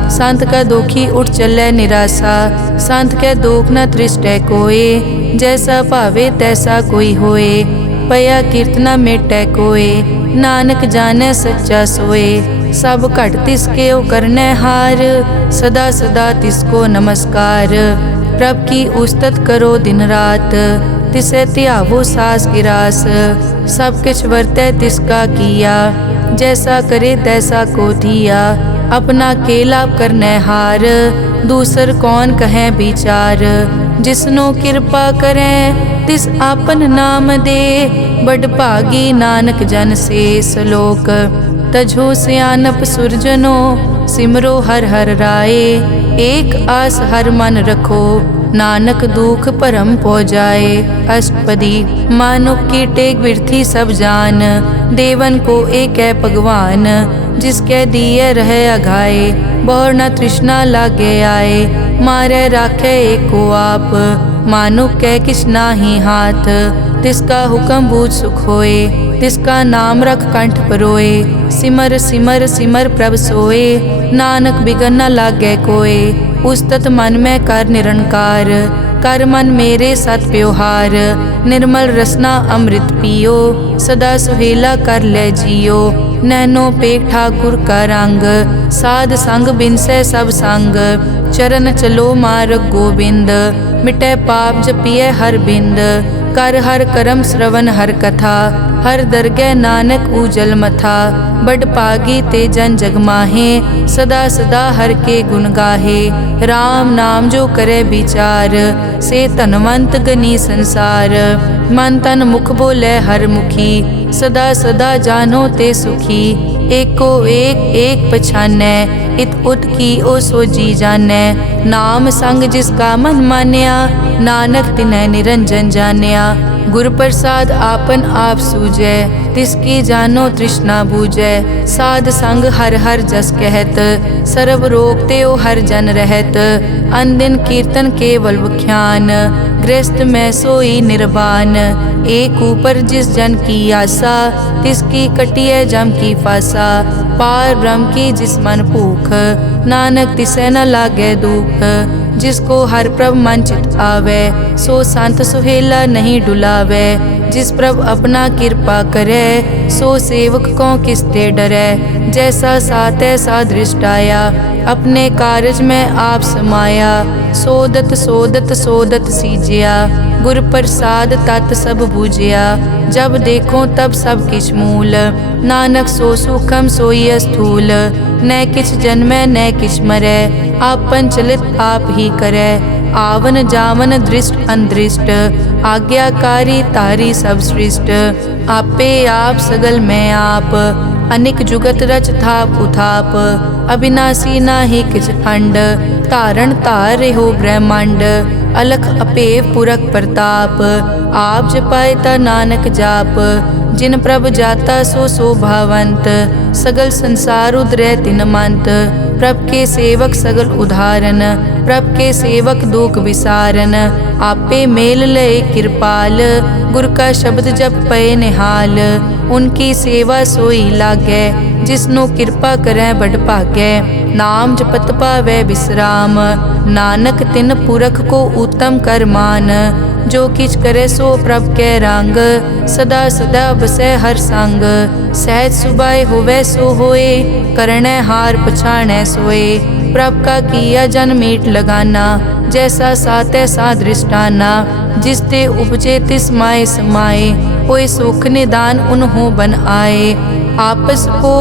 संत का दोखी उठ चले निराशा। संत के दोख न त्रिष्टै कोय। जैसा भावे तैसा कोई होए। पया कीर्तना मेटै कोय। नानक जाने सच्चा सोए। सब घट तिसके ओ करने हार। सदा सदा तिसको नमस्कार। प्रभ की उस्तत करो दिन रात। तिसे त्यावो सास गिरास। सब किछ वर्तै तिसका किया। जैसा करे तैसा को दिया। अपना केला करने हार। दूसर कौन कहे विचार। जिसनो कृपा करें तिस आपन नाम दे। बड़ भागी नानक जन से सलोक। तजो सियानप सुरजनो सिमरो हर हर राय। एक आस हर मन रखो नानक दुख परम पो जाए। अष्टपदी मानुक की टेक बिरथी सब जान। देवन को एक है भगवान। जिसके दिए रहे अघाए। बहुर न तृष्णा लागे आए। मारे राखे एको आप। मानुक के किछ नाही हाथ। तिसका हुक्म बूझ सुख होए। तिसका नाम रख कंठ परोए। सिमर सिमर सिमर प्रभ सोए। नानक बिगन न लागे कोय। उस्तत मन में कर निरंकार। कर मन मेरे सत प्योहार। निर्मल रसना अमृत पियो। सदा सुहेला कर ले जियो। नैनो पेख ठाकुर का रंग। साध संग बिनसे सब संग। चरण चलो मार्ग गोविंद। मिटे पाप जपिए हर बिंद। कर हर करम श्रवण हर कथा। हर दरगह नानक उजल मथा। बड़ पागी ते जन जग माहे। सदा सदा हर के गुण गाहे। राम नाम जो करे विचार। से धनवंत गनी संसार। मन तन मुख बोले हर मुखी। सदा सदा जानो ते सुखी। एको एक एक पछानै। इत उत की ओ सो जी जानै। नाम संग जिसका मन मान्या। नानक तिनै निरंजन जान्या। गुर प्रसाद आपन आप सूझै। तिसकी जानो तृष्णा बूझै। साध संग हर हर जस कहत। सर्व रोग ते ओ हर जन रहत। अनदिन कीर्तन केवल बख्यान। गृहस्थ में सोई निर्वाण। एक ऊपर जिस जन की आशा। तिसकी कटिए जम की फासा। पार ब्रह्म की जिस मन भूख। नानक तिसे न लागे दुख। जिसको हर प्रभ मन चित आवे। सो संत सुहेला नहीं डुलावे। जिस प्रभ अपना कृपा करे। सो सेवक को किसते डरे। जैसा सात ऐसा दृष्टाया। अपने कारज में आप समाया। ਸੋਦਤ ਸੋਦਤ ਸੋਦਤ ਸੀਜਿਆ, ਗੁਰ ਪ੍ਰਸਾਦ ਤਤ ਸਭ ਬੂਝਿਆ। जब देखो तब सब किछ मूल, नानक सो सूखम सोई स्थूल। न किछ जन्मै न किछ मरै, आपन चलित आप ही करै। आवन जावन दृष्ट अनदृष्ट, आज्ञाकारी तारी सब सृष्ट। आपे आप सगल मैं आप, अनिक जुगत रच थाप उथाप। अविनाशी नाहि किछ खंड, धारण धार रहो ब्रह्मांड। अलख अपेव पुरख प्रताप, आप जपाए ता नानक जाप। जिन प्रभ जाता सो शोभावंत, सगल संसार उदरै तिन मंत। प्रभ के सेवक सगल उदाहरण, प्रभ के सेवक दुख विसारन। आपे मेल लय कृपाल, गुर का शब्द जप पए निहाल। उनकी सेवा सोई लागै, जिसनो कृपा करै बड़ भागै। नाम जपत पावै विश्राम, नानक तिन पुरख को उत्तम कर मान। जो किछ करे सो प्रभ कै रंग, सदा सदा बसै हर संग। सहज सुभाए होवै सो होए, करणै हार पछाणै सोए। प्रभ का किया जन मीट लगाना, जैसा सा तैसा दृष्टाना। जिस ते उपजे तिस माए समाए, होए सुख निदान उन्हों बन आए। आपस को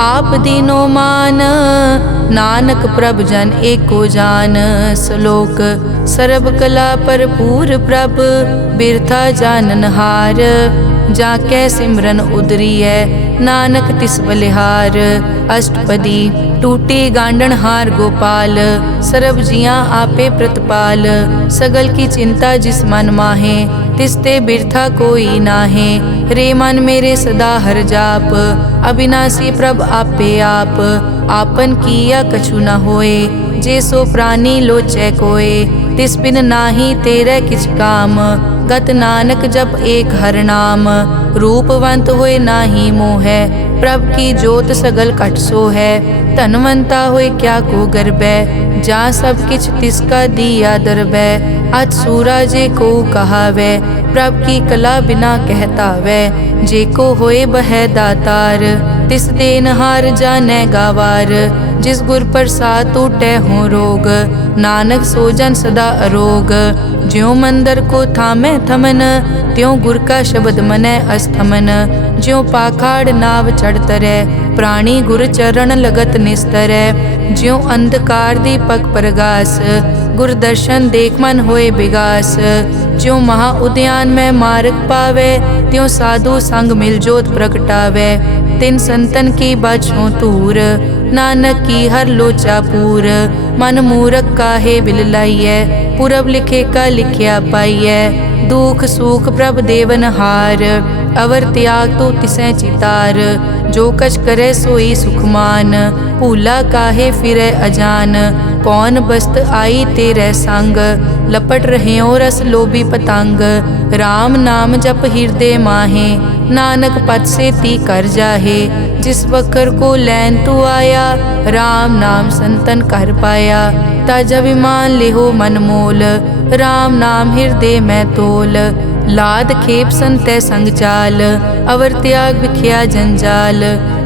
आप दीनो मान, नानक प्रभ जन एको जान। श्लोक सर्ब कला भरपूर प्रभ, बिरथा जानन हार। जाकै सिमरन उदरियै, नानक तिस बलिहार। अष्टपदी टूटी गांडन हार गोपाल, सर्ब जियां आपे प्रतिपाल। सगल की चिंता जिस मन माहे, तिसते बिरथा कोई नाहे। रे मन मेरे सदा हर जाप, अविनाशी प्रभ आपे आप। आपन किया कछु न होए, जे सो प्राणी लोचै कोय। तिस बिन नाही तेरे किछ काम, गत नानक जप एक हर नाम। रूपवंत होए नाही मोहै, प्रभ की जोत सगल कट सो है। धनवंता होए क्या को गर्बै, जा सब किछ तिसका दिया दरबै। अत सूरा जे को कहावै, प्रभ की कला बिना कहतावै। जे को होए बह दातार, तिस देनहार जानै गावार। जिस गुर प्रसाद टूटै हो रोग, नानक सो जन सदा अरोग। ज्यों मंदिर को थामै थमन, त्यों गुर का शब्द मनै अस्थमन। ज्यों पाखाड़ नाव चढ़ तरै, प्राणी गुर चरण लगत निस्तरै। ज्यों अंधकार दीपक प्रगास, गुर दर्शन देख मन होए विगास। ज्यों महा उद्यान में मार्ग पावै, त्यों साधु संग मिल जोत प्रगटावै। तिन संतन की बाछों तूर, नानक की हर लोचा पूर। मन मूरख काहे बिल लाइयै, पुरब लिखे का लिखिया पाइयै। दुख सुख प्रभ देवन हार, अवर त्याग तो तिसै चितार। जो कछ करे सोई सुखमान, भूला काहे फिरै अजान। कौन बस्त आई तेरे संग, लपट रहे रस लोभी पतंग। राम नाम जप हृदय माहे, नानक पद से ती कर जाहे। जिस वकर को लैन तू आया, राम नाम संतन कर पाया। तज अभिमान लेहो मन मोल, राम नाम हृदय में तोल। लाद खेप संतै संग चाल, अवर त्याग बिख्या जंजाल।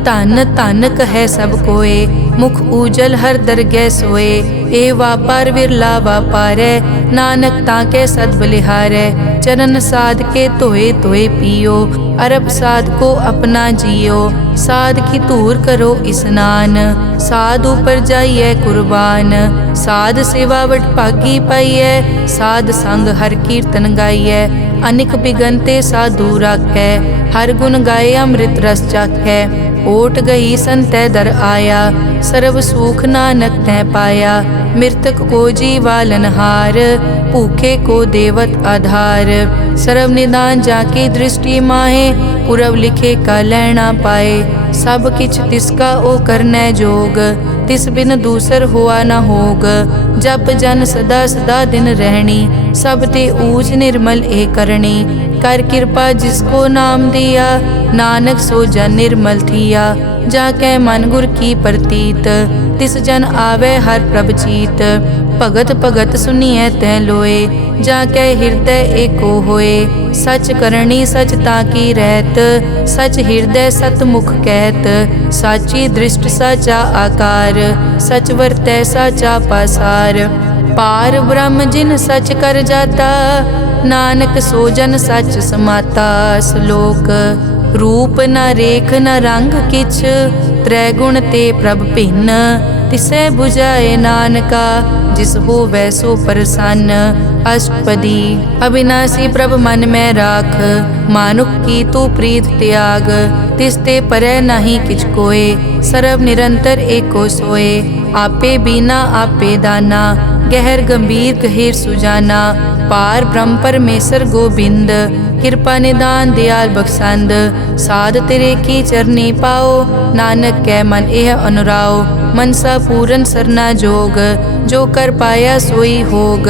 धन धन कहे सब कोय, मुख उजल हर दरगह सोए। ए वापार विरला वापारै, नानक ताके सद बलिहारै। चरण साध के धोए धोए पियो, अरब साध को अपना जियो। साध की धूर करो स्नान, साध ऊपर जाइए कुर्बान। साध सेवा वट भागी पाइयै, साध संग हर कीर्तन गाइयै। अनिक बिगनते साधु राखै, हर गुण गाए अमृत रस चाखै। ओट गई संतै दर आया, सर्व सुख नानक तै पाया। मृतक को जीवालन हार, भूखे को देवत आधार। सर्व निदान जाकी दृष्टि माहे, पुरब लिखे का लैना पाए। सब किछ तिसका ओ करनै जोग, तिस बिन दूसर हुआ न होग। जप जन सदा सदा दिन रहनी, सब ते ऊच निर्मल ए करनी। कर कृपा जिसको नाम दिया, नानक सो जन निर्मल थिया। जाकै मन गुर की प्रतीत, तिस जन आवे हर प्रभ चीत। भगत भगत सुनिए तै लोए, जाकै हृदय एको होए। सच करनी सच ताकी रहत, सच हृदय सतमुख कहत। साची दृष्ट साचा आकार, सच वरतै साचा पासार। पार ब्रह्म जिन सच कर जाता, नानक सो जन सच समाता। श्लोक रूप न रेख न रंग किछ, त्रैगुण ते प्रभ भिन्न। तिसै बुझाए नानका, जिस हो वैसो प्रसन्न। अष्टपदी अविनाशी प्रभ मन में राख, मानुख की तू प्रीत त्याग। तिसते परै नहीं किछ कोय, सर्व निरंतर एको सोए। आपे बीना आपे दाना, गहर गंभीर गहीर सुजाना। पार ब्रह्म परमेश्वर गोबिंद, कृपा निदान दयाल बख्शंद। साध तेरे की चरनी पाओ, नानक कै मन एह अनुराओ। मनसा पूरन सरना जोग, जो कर पाया सोई होग।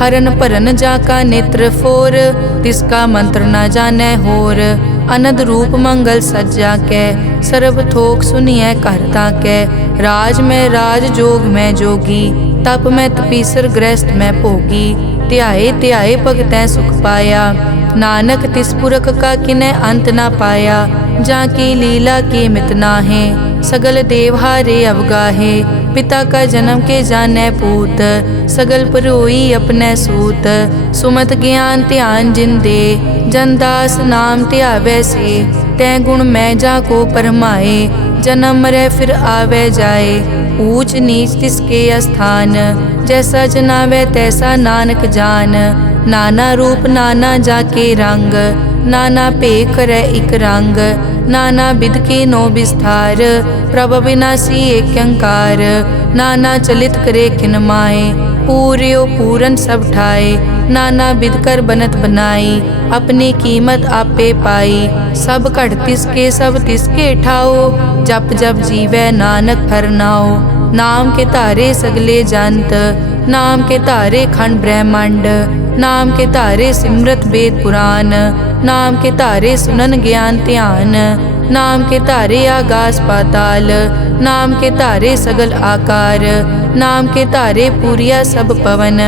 हरन भरन जाका नेत्र फोर, तिसका मंत्र न जानै होर। अनद रूप मंगल सज्जा कै, सर्व थोक सुनिए कर ताकै। राज में राज जोग में जोगी, तप में तपीसर गृहस्थ में भोगी। ध्याए ध्याए भगतैं सुख पाया, नानक तिस पुरख का किनै अंत ना पाया। जाकी लीला की मित नाहे, सगल देवहारे अवगाहे। पिता का जन्म के जानै पूत, सगल परोई अपने सूत। सुमत ज्ञान ध्यान जिन दे, जनदास नाम ध्यावै से। तै गुण मैं जाको परमाए, जन्म मरै फिर आवे जाए। ऊंच नीच तिसके स्थान, जैसा जनावे तैसा नानक जान। नाना रूप नाना जाके रंग, नाना भेख करे इक रंग। नाना बिध के नो विस्तार, प्रभ विनाशी एक अंकार। नाना चलित करे किन माए, पूर्यो पूरन सब ठाए। नाना बिध कर बनत बनाई, अपनी कीमत आपे पाई। सब घट तिसके सब तिसके ठाओ, जप जप जीवै नानक हर नाओ। नाम के तारे सगले जंत, नाम के तारे खंड ब्रह्मांड। नाम के तारे सिमरत वेद पुराण, नाम के तारे सुनन ज्ञान ध्यान। नाम के तारे आकाश पाताल, नाम के तारे सगल आकार। नाम के तारे पूरिया सब पवन,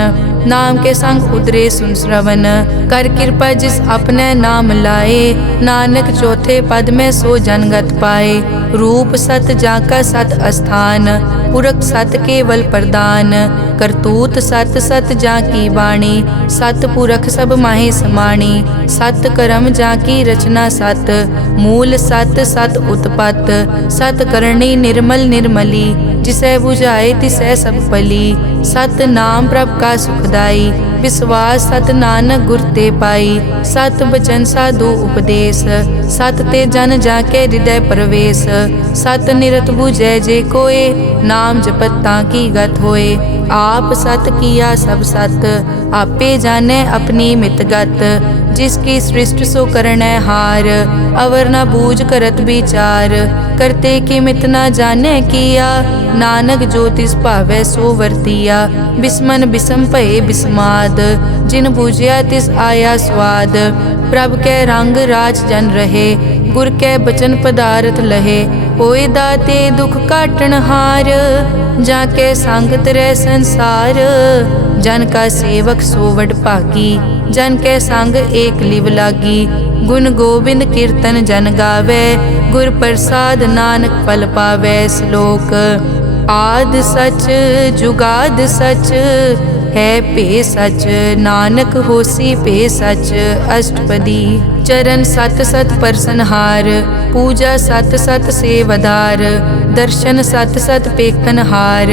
नाम के संग उतरे सुन श्रवण। कर कृपा जिस अपने नाम लाए, नानक चौथे पद में सो जनगत पाए। रूप सत जाका सत अस्थान, पुरख सत केवल प्रदान। करतूत सत सत जाकी वाणी, सत पुरख सब माहे समाणी। सत कर्म जाकी रचना सत, मूल सत सत उत्पत। सत करणी निर्मल निर्मली, जिसै बुझाए तिसै सब पली। सत नाम प्रभ का सुखदाई, विश्वास सत नानक गुर ते पाई। सत बचन साधु उपदेश, सत ते जन जाके हृदय प्रवेश। सत निरत बुझै जे कोय, नाम जपत ताकी गत होए। आप सत किया सब सत, आपे जाने अपनी मितगत। जिसकी सृष्टि सो करनै हार, अवर न बूझ करत विचार। करते की मित न जाने किया, नानक जो तिस भावै सो वर्तिया। बिस्मन बिसम भये बिस्माद, जिन बूझिया तिस आया स्वाद। प्रभ कै रंग राज जन रहे, गुर कै बचन पदारथ लहे। होए दाते दुख काटन हार, जाके संगत रह संसार। जन का सेवक सोवड भागी, जन के संग एक लिव लागी। गुण गोबिंद कीर्तन जन गावे, गुर प्रसाद नानक फल पावे। श्लोक आद सच जुगाद सच, है पे सच नानक होसी पे सच। अष्टपदी चरण सत सत परसनहार, पूजा सत सत सेवदार। दर्शन सत सत पेखनहार,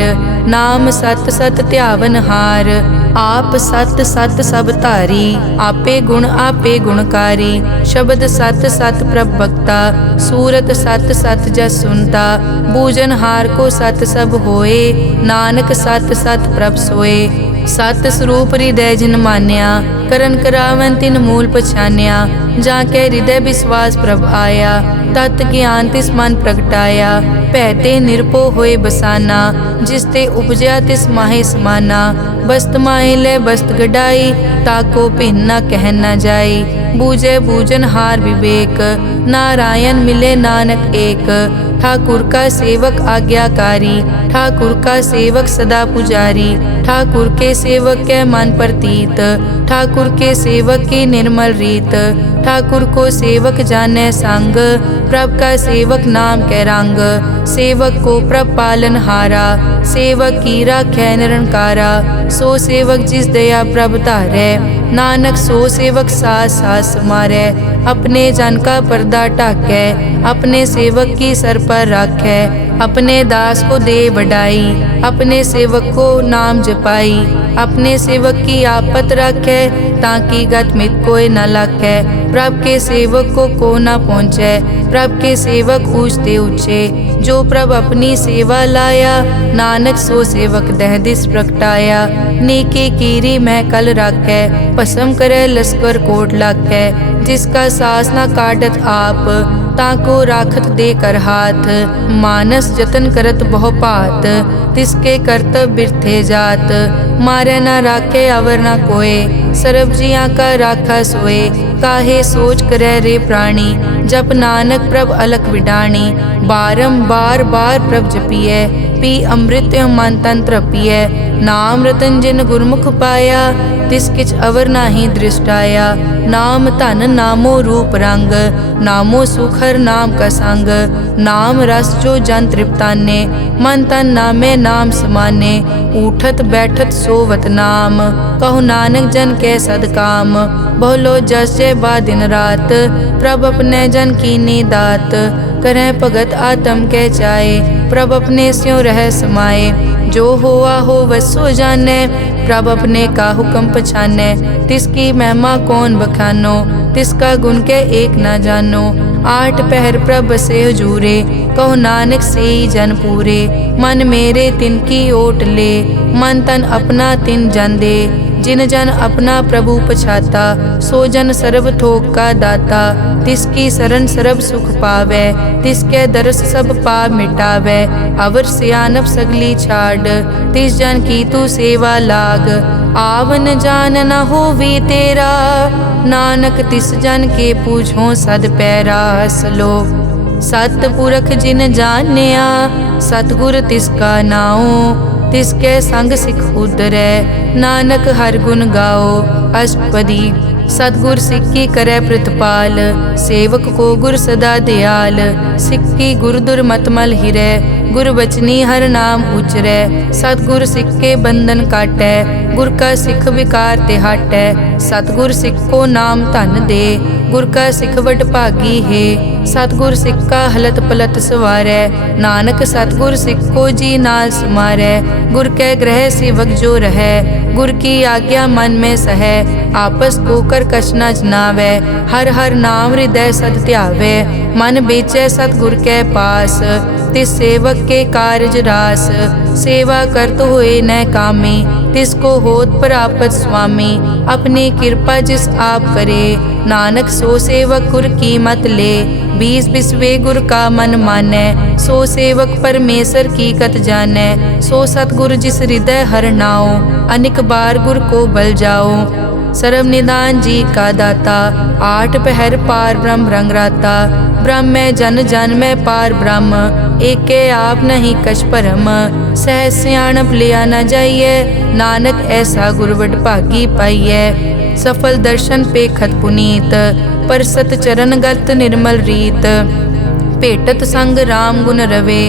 नाम सत सत ध्यावनहार। आप सत सत सब धारी, आपे गुण आपे गुणकारी। शब्द सत सत प्रभ भक्ता, सूरत सत सत जस सुनता। बूझनहार को सत सब होए, नानक सत सत प्रभ सोए। सत स्वरूप हृदय जिन मान्या, करन करावन तिन मूल पछान्या। जाके हृदय विश्वास प्रभ आया, तत् ज्ञान तिस मन प्रगटाया। भैते निरपो होए बसाना, जिसते उपजया तिस माहे समाना। बस्त माहे ले बस्त गडाई, ताको भिन्न न कह न जाई। बूझे बूझन हार विवेक, नारायण मिले नानक एक। ठाकुर का सेवक आज्ञाकारी, ठाकुर का सेवक सदा पुजारी, ठाकुर के सेवक के मन प्रतीत, ठाकुर के सेवक की निर्मल रीत, ठाकुर को सेवक जाने संग, प्रभ का सेवक नाम के रंग, सेवक को प्रभ पालन हारा, सेवक की राखै निरंकारा, सो सेवक जिस दया प्रभ धारै, नानक सो सेवक सास सास मारै, अपने जन का पर्दा ढाकै, अपने सेवक की सर पर राखै, अपने दास को दे बढ़ाई, अपने सेवक को नाम जपाई, अपने सेवक की आपत रखै, ताकि गत मित कोई न लाखै, प्रभ के सेवक को न पहुँचै, प्रभ के सेवक ऊंचते ऊंचे, जो प्रभ अपनी सेवा लाया, नानक सो सेवक दह दिस प्रगटाया, नेकी कीरी मैं कल राखै, भस्म करे लश्कर कोट लाखै, जिसका सास न काटत आप, ताको राखत दे कर हाथ, मानस जतन करत बहु पात, तिसके करतब बिरथे जात, मारे न राखे अवर न कोय, सर्ब जियां का राखा सोए, काहे सोच करे रे प्राणी, जप नानक प्रभ अलख विडाणी, बारंबार बार प्रभ जपिए, पी अमृत मन तन तृपिए, नाम रतन जिन गुरमुख पाया, तिस किछ अवर नाही दृष्टाया, नाम धन नामो रूप रंग, नामो सुखर नाम का संग, नाम रस जो जन तृप्ताने, मन तन नामे नाम समाने, उठत बैठत सोवत नाम, कहु नानक जन के सदकाम, बहुलो जस जय बा दिन रात, प्रभ अपने जन कीनी दात, करें भगत आत्म के चाए, प्रभ अपने स्यों रह समाए, जो होआ हो वसो जाने, प्रभ अपने का हुक्म पछाने, तिसकी महिमा कौन बखानो, तिसका गुण के एक न जानो, आठ पहर प्रभ से हजूरे, कहो नानक से जन पूरे, मन मेरे तिनकी ओट ले, मन तन अपना तिन जन दे, जिन जन अपना प्रभु पछाता, सो जन सर्व थोक का दाता, तिसकी शरण सर्व सुख पावे, तिसके दरस सब पाप मिटावे, अवर सियानप सगली छाड़, तिस जन की तू सेवा लाग, आवन जान न होवी तेरा, नानक तिस जन के पूछो सद पैरा, सलोक सतपुरख जिन जानिया, सतगुर तिसका नाओ, तिसके संग सिख उदरै, नानक हर गुण गाओ, अष्टपदी सतगुर सिक्की करे प्रतिपाल, सेवक को गुर सदा दयाल, सिक्की गुर दुर्मतमल हिरै, गुर बचनी हर नाम उचरै, सतगुर सिक्के बंधन काटै, गुर का सिख विकार ते हटै, सतगुर सिक्को नाम धन दे, गुर का सिख वड भागी है, सतगुर सिक्का हलत पलत सवारै, नानक सतगुर सिक्को जी नाल समारै, गुर के ग्रह सेवक जो रहै, गुर की आज्ञा मन में सहै, आपस को कर कछ न जनावै, हर हर नाम हृदय सद ध्यावै, मन बेचै सतगुर के पास, तिस सेवक के कारज रास, सेवा करत होए न कामी, तिसको होत प्रापत स्वामी, अपनी कृपा जिस आप करे, नानक सो सेवक गुर की मत ले, बीस बिसवे गुर का मन मानै, सो सेवक परमेश्वर की कत जानै, सो सतगुर जिस हृदय हर नाओ, अनिक बार गुर को बल जाओ, सर्व निदान जी का दाता, आठ पहर पार ब्रह्म रंग राता, ब्रह्म में जन जन में पार ब्रह्म, एके आप नहीं कछ परम, सह सियाणप लिया न जाइए, नानक ऐसा गुरवट भागी पाइए, सफल दर्शन पे खत पुनीत, पर सत चरण गत निर्मल रीत, भेटत संग राम गुण रवे,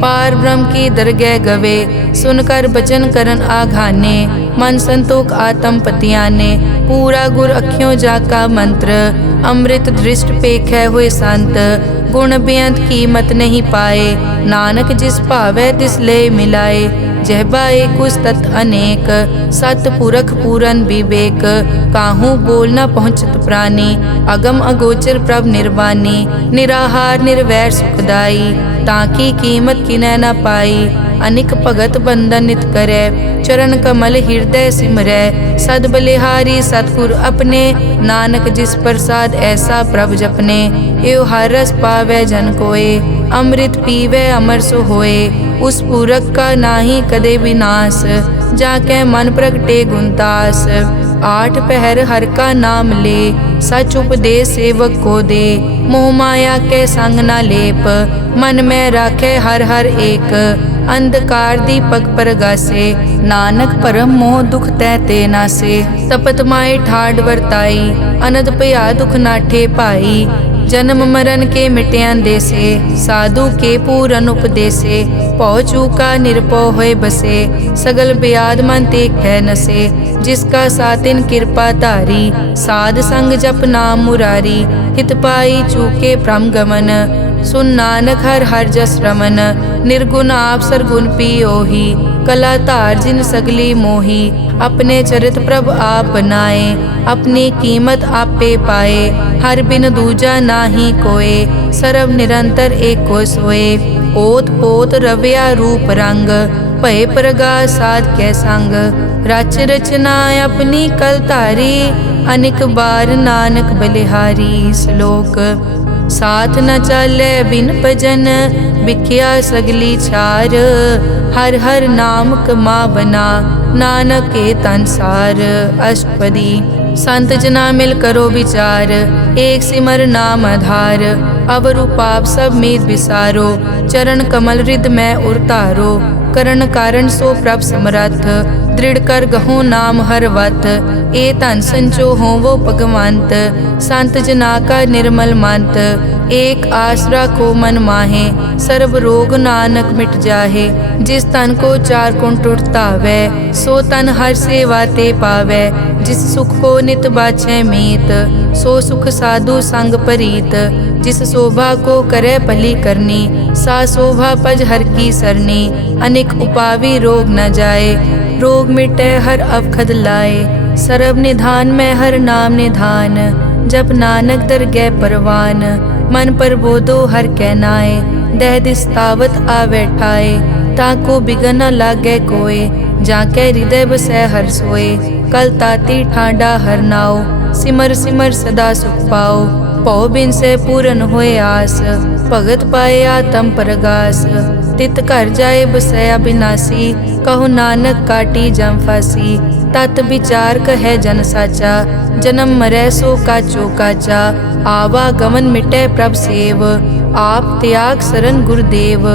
पार ब्रह्म की दरगह गवे, सुनकर बचन करन आघाने, मन संतोख आत्म पतियाने, पूरा गुर अखियों जाका मंत्र, अमृत दृष्ट पेखै हुए संत, गुण बेअंत कीमत नहीं पाए, नानक जिस भावै तिस ले मिलाए, जहबाए कुछ तत् अनेक, सत पुरख पूरन विवेक, काहू बोल न पहुँचत प्राणी, अगम अगोचर प्रभ निर्वाणी, निराहार निर्वैर सुखदाई, ताकी कीमत किनै न पाई, अनिक भगत बंधन नित करे, चरण कमल हृदय सिमरै, सद बलिहारी सतगुर अपने, नानक जिस प्रसाद ऐसा प्रभ जपने, एव हर रस पावै जन कोय, अमृत पीवै अमर सो होए, उस पूरक का नाही कदे विनाश, जाके मन प्रगटे गुणतास, आठ पहर हर का नाम ले, सच उपदेश सेवक को दे। मोह माया के संग न लेप, मन में राखे हर हर एक। अंधकार दीपक परगासे, नानक परम मोह दुख तैते नासे। तपत माए ठाड वर्ताई, अनद पया दुख नाठे पाई। जन्म मरण के मिट्यां देसे, साधु के पूरन उपदेसे। पौ चूका निरपौ होए बसे, सगल ब्याद मन ते कै नसे। जिसका सातिन कृपा धारी, साध संग जप नाम मुरारी। हित पाई चूके भ्रम गमन, सुन नानक हर हर जस रमन। निर्गुण आप सरगुण पियोही, कला धार जिन सगली मोही। अपने चरित प्रभ आप बनाए, अपनी कीमत आपे पाए। हर बिन दूजा नाही कोय, सर्व निरंतर एको सोए। ओत पोत रव्या रूप रंग, भय प्रगास साध कै संग। रच रचना अपनी कल धारी, अनिक बार नानक बलिहारी। श्लोक साथ न चाले बिन भजन, बिख्या सगली छार। हर हर नाम कमावना, नानक के तन सार। अष्टपदी संत जना मिल करो विचार, एक सिमर नाम आधार। अवरु पाप सब मीत विसारो, चरण कमल हृद में उरतारो। करण कारण सो प्रभ समरथ, दृढ़ कर गहो नाम हर वत। ए धन संचो हो वो भगवंत, संत जना का निर्मल मंत। एक आस राखो मन माहे, सर्व रोग नानक मिट जाहे। जिस तन को चार कुण टुटतावै, सो तन हर सेवा ते पावै। जिस सुख को नित बाछै मीत, सो सुख साधु संग परीत। जिस शोभा को करे भली करनी, सा शोभा पज हर की सरनी। अनेक उपावी रोग न जाए, रोग मिटे हर अवखद लाए। सर्व निधान में हर नाम निधान, जब नानक दरगह परवान। मन पर बोधो हर कहनाए, दह दिस्तावत आवे ठाए। ताको बिगन न लागे कोय, जाके हृदय बसै हर सोए। कल ताती ठांडा हर नाओ, सिमर सिमर सदा सुख पाओ। पौ बिन से पूरन होए आस, भगत पाए आत्म परगास। तित घर जाए बसै अविनाशी, कहो नानक काटी जम फासी। तत विचार कहे जन साचा, जन्म मरै सो काचो काचा। आवागमन मिटै प्रभ सेव, आप त्याग शरण गुरुदेव।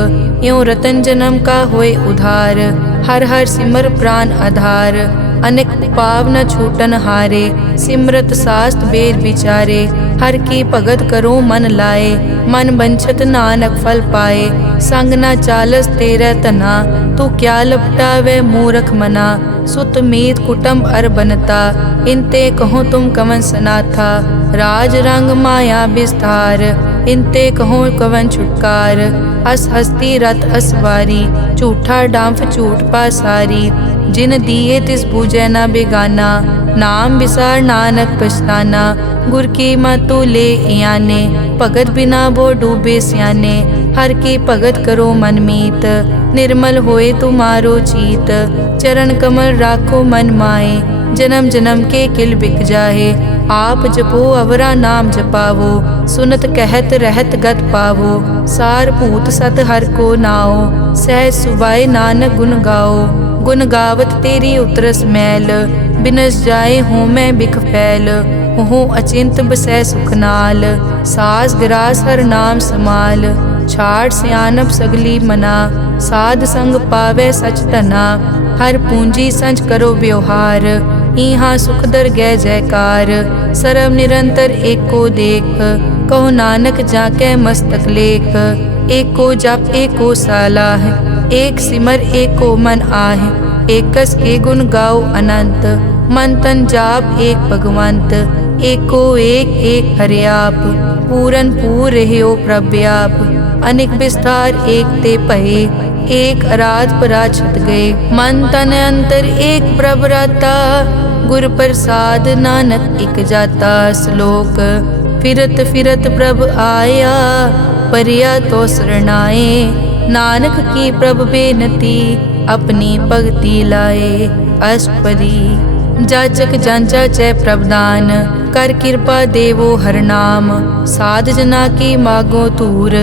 यों रतन जन्म का होए उधार, हर हर सिमर प्राण आधार। अनेक पाव न छूटन हारे, सिमरत शास्त्र वेद विचारे। हर की भगत करो मन लाए, मन बंछत नानक फल पाए। संग न चालस तेरे तना, तू क्या लपटावे मूरख मना। सुत मीत कुटुंब अर बनता, इनते कहो तुम कवन सनाथा। राज रंग माया विस्तार, इनते कहो कवन छुटकार। अस हस्ती रथ असवारी, झूठा डांफ झूठ पासारी। जिन दिए तिस बूझे न बेगाना, नाम विसार नानक पछताना। गुर की मतु ले याने, भगत बिना वो डूबे स्याने। हर की भगत करो मन मीत, निर्मल होए तुम्हारो चीत। चरण कमल राखो मन माए, जन्म जन्म के किल बिक जाहे। आप जपो अवरा नाम जपावो, सुनत कहत रहत गत पावो। सार भूत सत हर को नाओ, सहज सुबाए नानक गुण गाओ। गुण गावत तेरी उतरस मैल, बिनस जाए हूँ मैं बिख फैल। हूँ अचिंत बसै सुख नाल, सास ग्रास हर नाम समाल। छाड़ सियानप सगली मना, साध संग पावे सच तना। हर पूंजी संच करो व्यवहार, इहाँ सुख दर गै जयकार। सर्व निरंतर एको देख, कहो नानक जाके मस्तक लेख। एको जप एको सालाह, एक सिमर एको मन आह। एकस के गुण गाओ अनंत, मन तन जाप एक भगवंत। एको एक एक हरियाप, पूरन पूर रहियो प्रव्याप। अनेक विस्तार एक ते पहे, एक अराध पराछत गए। मन तन अंतर एक प्रभ राता, गुर प्रसाद नानक इक जाता। श्लोक फिरत फिरत प्रभ आया, परिया तो शरणाए। नानक की प्रभ बेनती, अपनी भगति लाए। अष्टपदी जाचक जांचा चै प्रभदान, कर कृपा देवो हर नाम। साध जना की मागो तूर,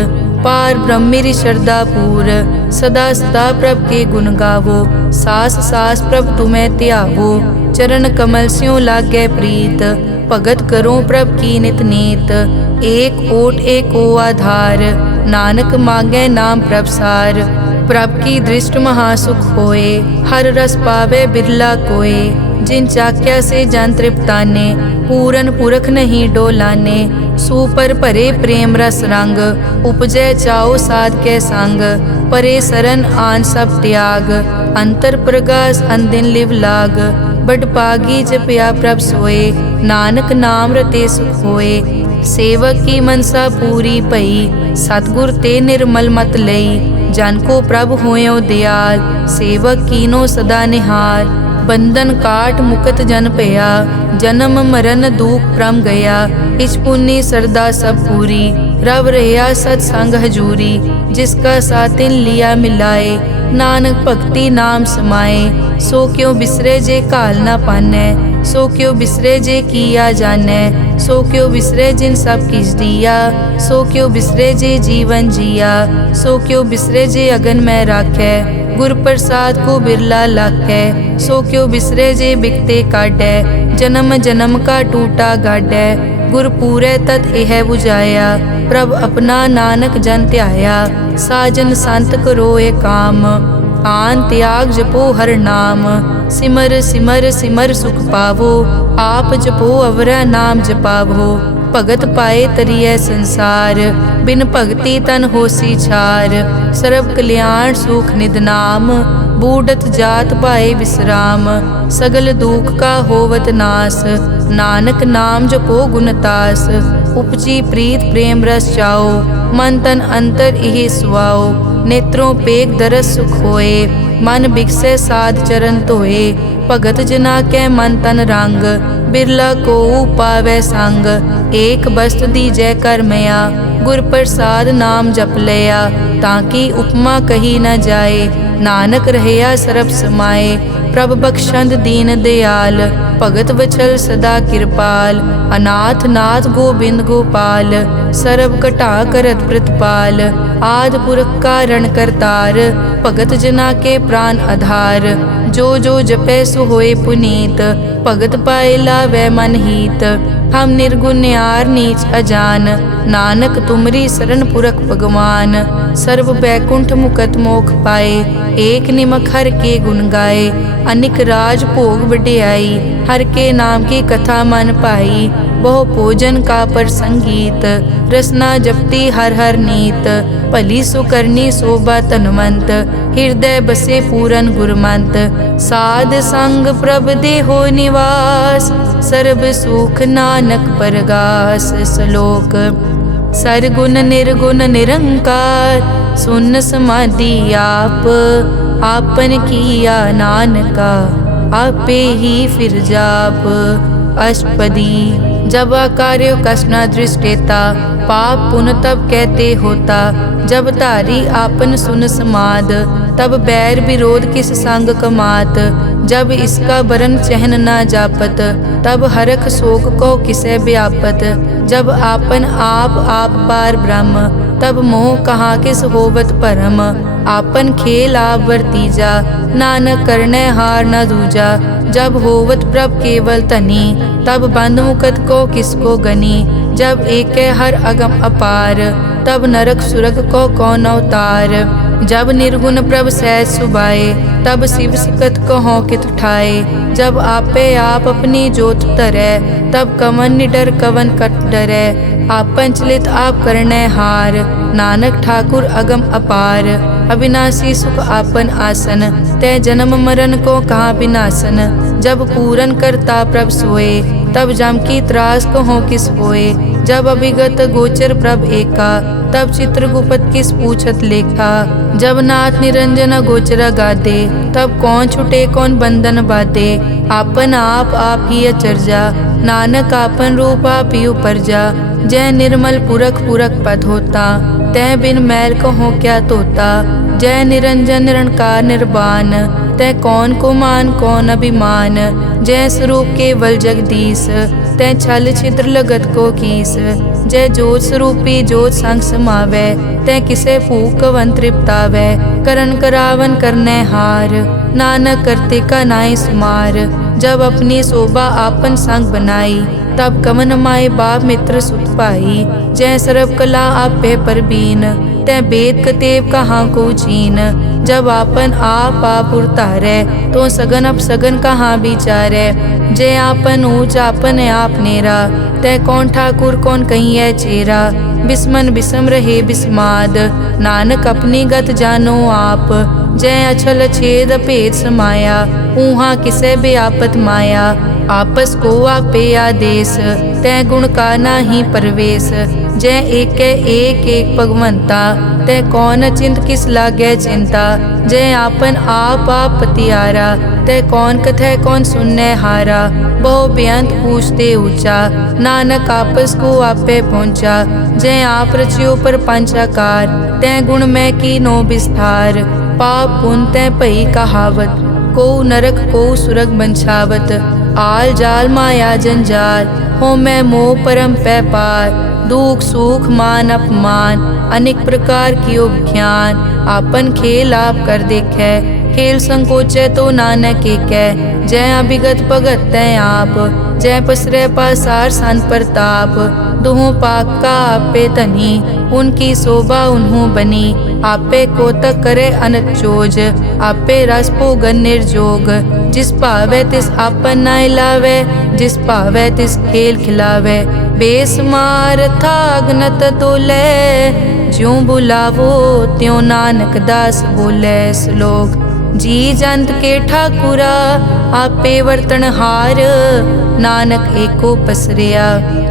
पार ब्रह्मेरी श्रद्धा पूर। सदा सदा प्रभ के गुण गावो, सास सास प्रभ तुम्हें त्यावो। चरण कमल स्यों लागै प्रीत। भगत करो प्रभ की नित नीत। एक ओट एको आधार, नानक मांगै नाम प्रभ सार। प्रभ की दृष्ट महासुख होए, हर रस पावे बिरला कोय। जिन चाक्या से जन तृप्ताने, पूरन पुरख नहीं डोलाने। सुपर भरे प्रेम रस रंग, उपजै चाओ साध के संग। परे सरन आन सब त्याग, अंतर प्रगास अंदिन लिव लाग। बड़ पागी जपया प्रभ सोए, नानक नाम रते सुख होए। सेवक की मनसा पूरी पई, सतगुर ते निर्मल मत लई। जन को प्रभ होयो दयाल, सेवक कीनो सदा निहाल। बंधन काट मुकत जन पया, जन्म मरण दुख प्रम गया। इस पुण्य सरदा सब पूरी, रव रहा सत्संग हजूरी। जिसका सातिन लिया मिलाए, नानक भक्ति नाम समाए। सो क्यों बिसरे जे काल ना पानै, सो क्यों बिसरे जे किया जानै। सो क्यों बिसरे जिन सब किस दिया, सो क्यों बिसरे जे जीवन जिया। सो क्यों बिसरे जे अगन में राखै, गुर प्रसाद को बिरला लाखै। सो क्यों बिसरे जे बिकते काटै, जन्म जन्म का टूटा गाडै। गुर पूरे तत् एह बुझाया, प्रभ अपना नानक जन ध्याया। साजन संत करो ए काम, आन त्याग जपो हर नाम। सिमर सिमर सिमर सुख पावो, आप जपो अवरा नाम जपावो। भगत पाए तरिए संसार, बिन भगति तन होसी छार। सर्व कल्याण सुख निध नाम, बूढ़त जात पाए विश्राम। सगल दुख का होवत नास, नानक नाम जपो गुणतास। उपजी प्रीत प्रेम रस चाओ, मन तन अंतर इहि सुआओ। नेत्रों पेग दरस सुख होए, मन बिकसे साध चरण धोए। भगत जना कै मन तन रंग, बिरला को पावै संग। एक बस्त दीजै कर मया, गुर प्रसाद नाम जप लया। ताकि उपमा कही न जाए, नानक रहया सरब समाए। प्रभ बख्शंद दीन दयाल, भगत वचल सदा कृपाल। अनाथ नाथ गोबिंद गोपाल, सरब कटा करत प्रतिपाल। आद पुरख कारण करतार, भगत जना के प्राण आधार। जो जो जपै सो होए पुनीत, भगत पाए लावै मन हीत। हम निर्गुण न्यार नीच अजान, नानक तुमरी शरण पुरख भगवान। सर्व बैकुंठ मुकत मोख पाए, एक निमक हर के गुण गाए। अनिक राज भोग वड्याई, हर के नाम की कथा मन पाई। बहु भोजन का पर संगीत, रसना जपती हर हर नीत। भली सुकरनी शोभा तनवंत, हृदय बसे पूरन गुरमंत। साध संग प्रभ देहो निवास, सर्ब सुख नानक परगास। श्लोक सरगुण निर्गुण निरंकार, सुन समाधि आप। आपन किया नानका, आपे ही फिर जाप। अष्टपदी जब कार्यो कष्ट न दृष्टेता, पाप पुण्य तब कहते होता। जब धारी आपन सुन समाद, तब बैर विरोध किस संग कमात। जब इसका बरन चहन न जापत, तब हरख शोक को किसे व्यापत। जब आपन आप पार ब्रह्म, तब मोह कहाँ किस होवत परम। आपन खेल आप वर्तीजा, नानक करने हार न दूजा। जब होवत प्रभ केवल तनी, तब बंध मुकत को किसको गनी। जब एक हर अगम अपार, तब नरक सुरग को कौन अवतार। जब निर्गुण प्रभ सहज सुभाए, तब शिव सिकत कहो कित ठाए। जब आपे आप अपनी जोत धरै, तब कवन निडर कवन कट डरै। आपन चलित आप करने हार, नानक ठाकुर अगम अपार। अविनाशी सुख आपन आसन, तै जन्म मरण को कहाँ विनाशन। जब पूरन करता प्रभ सोए, तब जम की त्रास कहो किस होए। जब अभिगत गोचर प्रभ एका, तब चित्रगुप्त किस पूछत लेखा। जब नाथ निरंजन गोचर गादे, तब कौन छुटे कौन बंधन बाधे। आपन आप ही अचरजा, नानक आपन रूप आप ही उपरजा। जय निर्मल पुरख पुरख पद होता, तै बिन मैल कहो क्या तोता। जय निरंजन निरंकार निर्वाण, तै कौन को मान कौन अभिमान। जय स्वरूप केवल जगदीश, तै छल छिद्र लगत को कीस। जय जोत स्वरूपी जोत संग समावै, तै किसे भूख कवन तृप्तावै। करन करावन करने हार, नानक करते का नाई सुमार। जब अपनी शोभा आपन संग बनाई, तब कमन माए बाप मित्र सुत पाई। जय सर्व कला आपे परबीन, तै वेद कतेव कहाँ को चीन। जब आपन आप उतारै, तो सगन अपसगन कहाँ विचारै। जय आपन ऊंच आपन आप नेरा, तै कौन ठाकुर कौन कहिए चेरा। बिस्मन बिसम रहे बिस्माद, नानक अपनी गत जानो आप। जय अछल छेद भेद समाया, ऊहा किसे व्यापत माया। आपस को आपे आदेश, तै गुण का नाही परवेश। जय एक भगवंता, तै कौन चिंत किस लागे चिंता। जय आपन आप पतियारा, तै कौन कथै कौन सुनने हारा। बहु बेअंत पूछते ऊंचा, नानक आपस को आपे पहुँचा। जय आप रचियो पर पंचाकार, तै गुण में कीनो विस्तार। पाप पुण्य तै भई कहावत, को नरक को सुरग बंछावत। आल जाल माया जंजाल, हो मैं मोह परम पै पार। दुख सुख मान अपमान, अनेक प्रकार कियो विख्यान। आपन खेल आप कर देखे, खेल संकोचे तो नानक एकै। जय अभिगत भगत तै आप, जय पसरै पासार सन प्रताप। दुहों पाक का आपे धनी, उनकी शोभा उन्हों बनी। आपे कोतक करे अनत चोज, आपे रस भोगन निर्जोग। जिस भावे तिस आपन नाय लावे, जिस भावे तिस खेल खिलावे। बेसमार था अगनत तोले, ज्यों बुलावो त्यों नानक दास बोले। श्लोक जी जंत के ठाकुरा, आपे वर्तन हार। नानक एको पसरिया,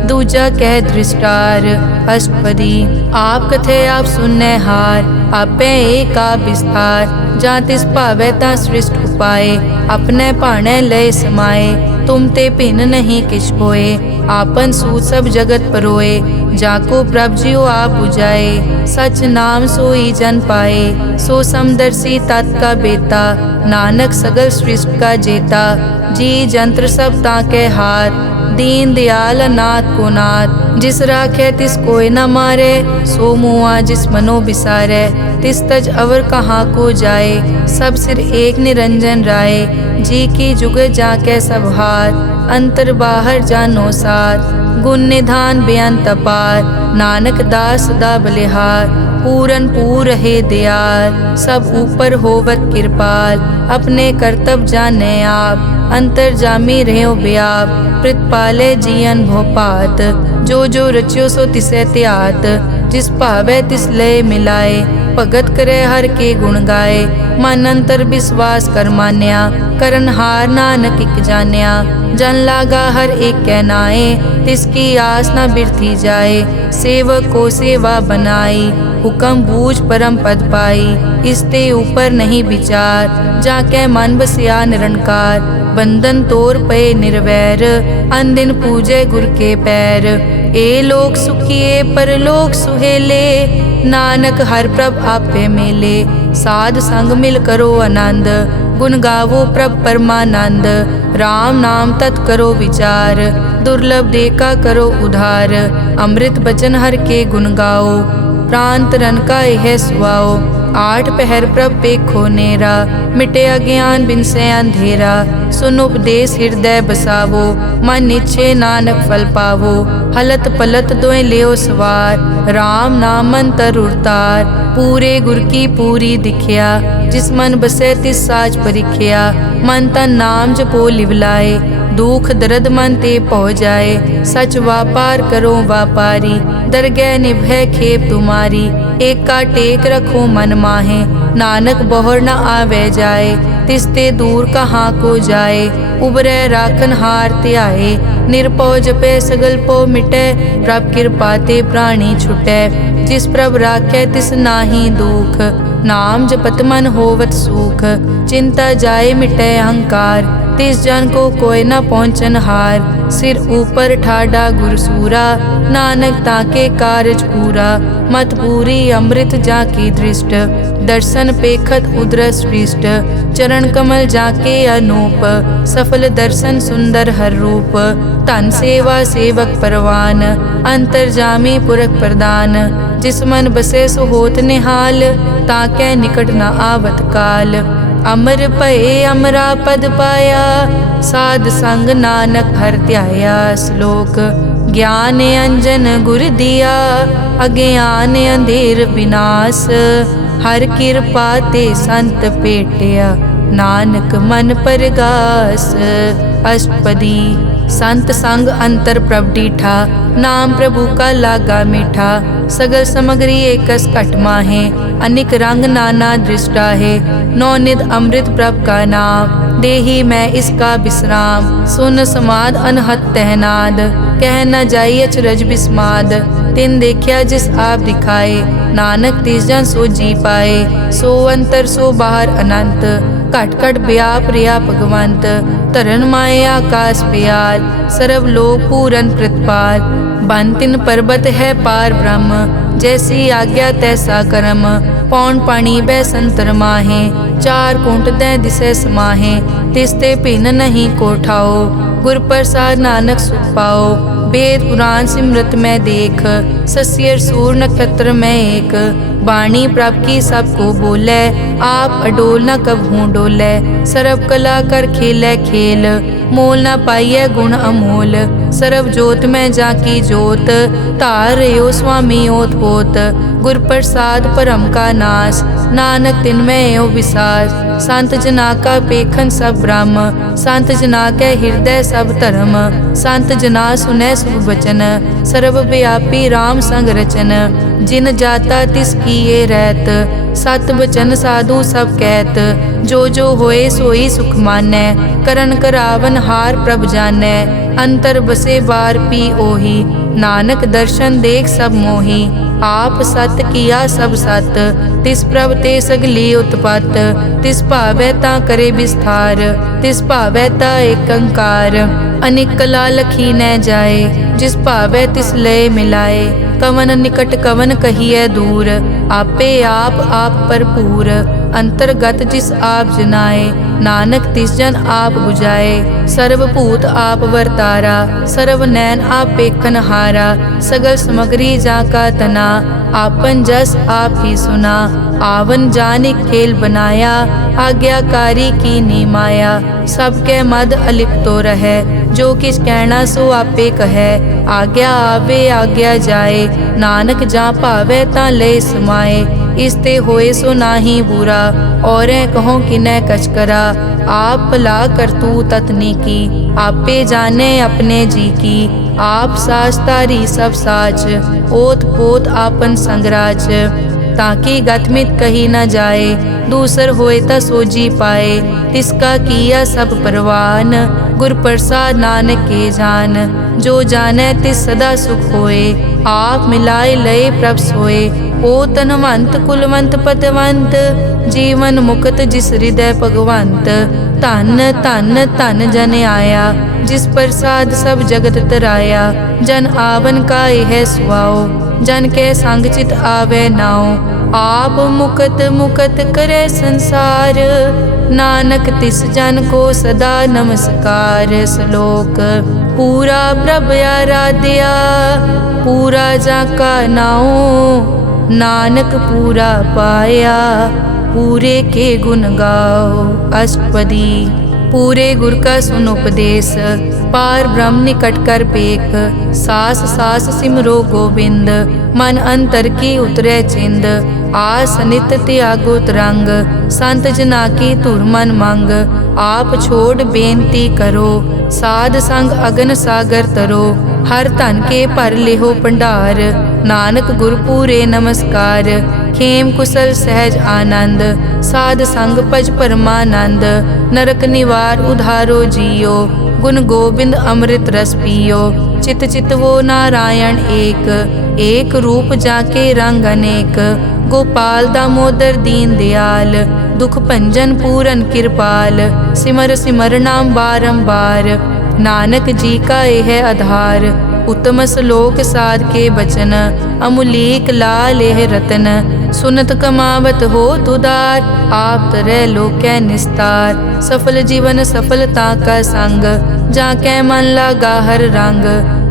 दूजा कह दृष्टार। अष्टपदी आप कथे आप सुनने हार, आपे एक आप विस्तार। जा तिस भावे ता सृष्ट उपाय, अपने भाणे लय समाए। तुम ते भिन्न नहीं किछ होए, आपन सूत सब जगत परोए। जाको प्रभ जियो आप बुझाए, सच नाम सोई जन पाए। सो समदर्शी तत् का बेता, नानक सगल सृष्टि का जेता। जी जंत्र सब ताके हाथ, दीन दयाल अनाथ को नाथ। जिस राखे तिस कोई न मारे, सो मुआ जिस मनो बिसारे। तिस तज अवर कहाँ को जाए, सब सिर एक निरंजन राय। जी की जुग जाके सब हाथ, अंतर बाहर जानो साथ। गुण निधान बेअंत अपार, नानक दास सदा बलिहार। पूरन पूर रहे दयाल, सब ऊपर होवत कृपाल। अपने कर्तव्य जाने आप, अंतर जामी रहो व्याप। प्रतिपाले जियन भोपात, जो जो रचियो सो तिसे त्यात। जिस भावे तिस लय मिलाए, भगत करे हर के गुण गाए। मन अंतर विश्वास कर मान्या, करन हार नानक इक जान्या। जन लागा हर एक कै नाए, तिसकी आस न बिरथी जाए। सेवक को सेवा बनाई, हुक्म बूझ परम पद पाई। इसते ऊपर नहीं विचार, जाके मन बसिया निरंकार। बंधन तोर पे निर्वैर, अन दिन पूजे गुर के पैर। ए लोक सुखिए परलोक सुहेले, नानक हर प्रभ आपे मेले। साध संग मिल करो आनंद, गुण गावो प्रभ परमानंद। राम नाम तत् करो विचार, दुर्लभ देखा करो उधार। अमृत बचन हर के गुण गाओ, प्राण तरन का यह सुआओ। आठ पहर प्रभ पेखो नेरा, मिटे अज्ञान बिन से अंधेरा। सुन उपदेश हृदय बसावो, मन इच्छे नानक फल पावो। हलत पलत दोए लियो सवार, राम नाम अंतर उरतार। पूरे गुर की पूरी दिखिया, जिस मन बसे तिस साच परिखिया। मन तन नाम जपो लिवलाए, दुख दर्द मन ते पौ जाए। सच व्यापार करो व्यापारी, दरगह निभै खेप तुम्हारी। एक का टेक रखो मन माहे, नानक बहुर न आवे जाए। तिसते दूर कहाँ को जाए, उबरे राखन हार त्याए। निरपौ जपे सगल पो मिटे, प्रभ कृपा ते प्राणी छुटे। जिस प्रभ राखे तिस नाही दुख, नाम जपत मन होवत सुख। चिंता जाए मिटे अहंकार, तिस जन को कोई न पहुँचन हार। सिर ऊपर ठाडा गुरसूरा, नानक ताके कारज पूरा। मत पूरी अमृत जाकी दृष्ट, दर्शन पेखत उदरस पृष्ठ। चरण कमल जाके अनूप, सफल दर्शन सुंदर हर रूप। धन सेवा सेवक परवान, अंतर्जामी पुरख प्रदान। जिस मन बसे सो होत निहाल, ताके निकट न आवत काल। अमर भये अमरा पद पाया, साध संग नानक हर ध्याया। श्लोक ज्ञान अंजन गुर दिया, अज्ञान अंधेर विनाश। हर कृपा ते संत पेटिया, नानक मन परगास। अष्टपदी संत संग अंतर प्रभ डीठा, नाम प्रभु का लागा मीठा। सगल समग्री एकस घट माहे, अनिक रंग नाना दृष्टा है। नौनिध अमृत प्रभ का नाम, देही मैं इसका विश्राम। सुन समाद अनहत तहनाद, कह न जाई अचरज बिस्माद। तिन देखिया जिस आप दिखाए, नानक तिस जन सो जी पाए। सो अंतर सो बाहर अनंत, घट घट व्याप रिया भगवंत। तरन माए आकाश प्याल, सर्व लोक पूरन प्रतिपाल। बन तिन पर्वत है पार ब्रह्म, जैसी आज्ञा तैसा कर्म। पौन पानी बै संतर माहे, चार कुंट दै दिसै समाहे। तिसते भिन्न नहीं कोठाओ, गुर प्रसाद नानक सुख पाओ। वेद पुराण सिमरत में देख, सस्यर सूर नक्षत्र में एक। वाणी प्रभ की सबको बोले, आप अडोल न कबहूँ डोले। सर्व कला कर खेले खेल, मोल न पाइए गुण अमोल। सर्व जोत में जाकी जोत, तार रहो स्वामी ओत पोत। गुर प्रसाद परम का नाश, नानक तिन में यो विसास। संत जना का पेखन सब ब्रह्म, संत जना के हृदय सब धर्म। संत जना सुनै शुभ वचन, सर्व व्यापी राम संग रचन। जिन जाता तिस किए रहत, सत वचन साधु सब कहत। जो जो होए सोई सुख मानै, करन करावन हार प्रभ जानै। अंतर बसे बार पी ओही, नानक दर्शन देख सब मोही। आप सत किया सब सत, तिस प्रभ ते सगली उत्पत। तिस भावै ता करे विस्तार, तिस भावै ता एकंकार। अनेक कला लखी न जाए, जिस भावै तिस लय मिलाए। कवन निकट कवन कहिए दूर, आपे आप भरपूर। अंतर्गत जिस आप जनाए, नानक तिस जन आप बुझाए। सर्वभूत आप वर्तारा, सर्व नैन आप पेखन हारा। सगल समग्री जाका तना, आपन जस आप ही सुना। आवन जानि खेल बनाया, आज्ञाकारी की नी माया। सबके मद अलिप्तो रहे, जो किस कहना सो आपे कहे। आज्ञा आवे आज्ञा जाए, नानक जा भावे ता ले समाए। इसते होए सो नाही बुरा, औरें कहो किनै कछ करा। आप भला करतू ततनी की, आपे जाने अपने जी की। आप साच तारी सब साच, ओत पोत आपन संगराज। ताकि गतमित कही न जाए, दूसर होए ता सोजी पाए। तिसका किया सब परवान, गुर प्रसाद नानक के जान। जो जाने तिस सदा सुख होए, आप मिलाए लय प्रभ सोए। ओ तनवंत कुलवंत पतवंत, जीवन मुक्त जिस हृदय भगवंत। धन धन धन जन आया, जिस प्रसाद सब जगत तराया। जन आवन का यह सुआओ, जन के संग चित आवे नाओ। आप मुकत मुकत करे संसार, नानक तिस जन को सदा नमस्कार। श्लोक पूरा प्रभ आराध्या, पूरा जाका नाओ। नानक पूरा पाया, पूरे के गुण गाओ। अष्टपदी पूरे गुर का सुन उपदेश, पार ब्रह्म निकट कर पेख। सास सास सिमरो गोविंद, मन अंतर की उतरे चिंद। आस नित त्यागो तरंग, संत जना की धुर मन मंग। आप छोड़ बेनती करो, साध संग अगन सागर तरो। हर धन के भर लेहो भंडार, नानक गुर पूरे नमस्कार। खेम कुशल सहज आनंद, साध संग भज परमानंद। नरक निवार उधारो जियो, गुण गोविंद अमृत रस पियो। चित चित वो नारायण एक, एक रूप जाके रंग अनेक। गोपाल दामोदर दीन दयाल, दुख भंजन पूरन कृपाल। सिमर सिमर नाम बारंबार, नानक जी का यह आधार। उत्तम श्लोक साध के बचन, अमुलीक लाल यह रतन। सुनत कमावत हो तुदार, आप तरह लोकै निस्तार। सफल जीवन सफलता का संग, जाके मन लागा हर रंग।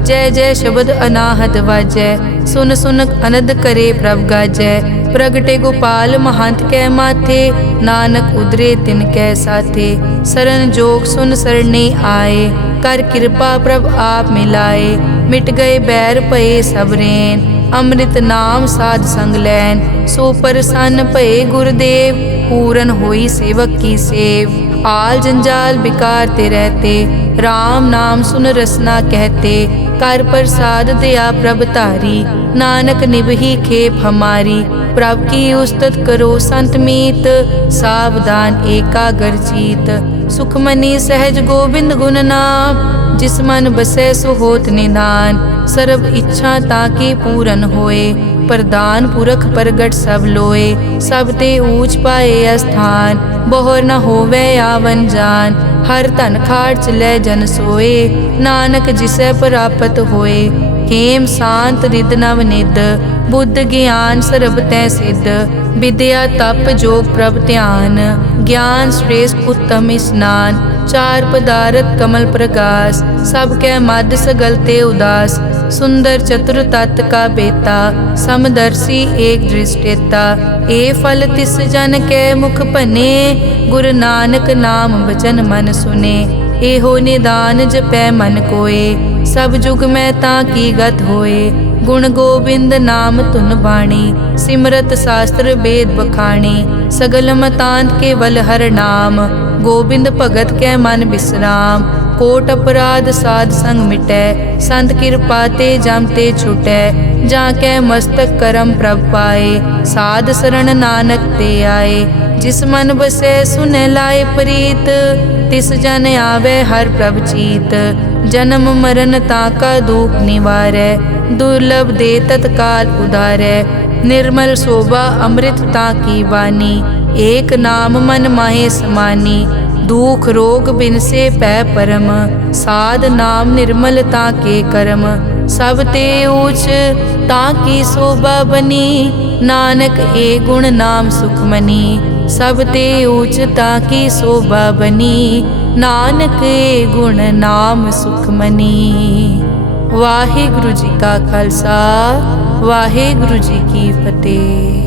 जय जय शब्द अनाहत वाजै, सुन सुन अनद करे प्रभ गाजै। प्रगटे गोपाल महंत कै माथे, नानक उदरे तिन कै साथे। सरन जोग सुन सरने आए, कर कृपा प्रभ आप मिलाए। मिट गए बैर भये सब रैन, अमृत नाम साध संग लैन। सो प्रसन्न भये गुरुदेव, पूरन होई सेवक की सेव। आल जंजाल बिकार ते रहते, राम नाम सुन रसना कहते। कर प्रसाद दया प्रभ धारी, नानक निभही खेप हमारी। प्रभ की उस्तत करो संत मीत, सावधान एकाग्र चीत। सुखमनी सहज गोबिंद गुण नाम, जिस मन बसै सो होत निदान। सर्ब इच्छा ताकी पूरन होए, प्रदान पुरख प्रगट सब लोए। सब ते ऊंच पाए अस्थान, बहुर न होवे आवन जान। हर धन खाट चलै जन सोए, नानक जिसै प्राप्त होए। हेम शांत रिद नव निद, बुद्ध ज्ञान सर्ब तै सिद्ध। विद्या तप जोग प्रभ ध्यान, ज्ञान श्रेष्ठ उत्तम स्नान। चार पदारथ कमल प्रकाश, सब कै मद सगल ते उदास। सुंदर चतुर तत् का बेता, समदर्शी एक दृष्टेता। ए फल तिस जन कै मुख भने, गुरु नानक नाम बचन मन सुने। एहो निदान जपै मन कोय, सब जुग में ताकी गत होए। गुण गोबिंद नाम धुन बाणी, सिमरत शास्त्र वेद बखाणी। सगल मतांत केवल हर नाम, गोबिंद भगत कै मन विश्राम। कोट अपराध साध संग मिटै, संत कृपा ते जम ते छुटै। जाकै मस्तक करम प्रभ पाए, साध शरण नानक ते आए। जिस मन बसै सुनै लाए प्रीत, तिस जन आवे हर प्रभ चीत। जन्म मरण ताका दुख निवारै, दुर्लभ दे तत्काल उदारै। निर्मल शोभा अमृत ताकी वाणी, एक नाम मन माहे समानी। दुख रोग बिनसे पै परम, साध नाम निर्मल ताके करम। सब ते ऊच ताकी शोभा बनी, नानक ए गुण नाम सुखमनी। सब ते ऊच ताकी शोभा बनी, नानक ए गुण नाम सुखमनी। वाहिगुरु जी का खालसा, वाहिगुरु जी की फतेह।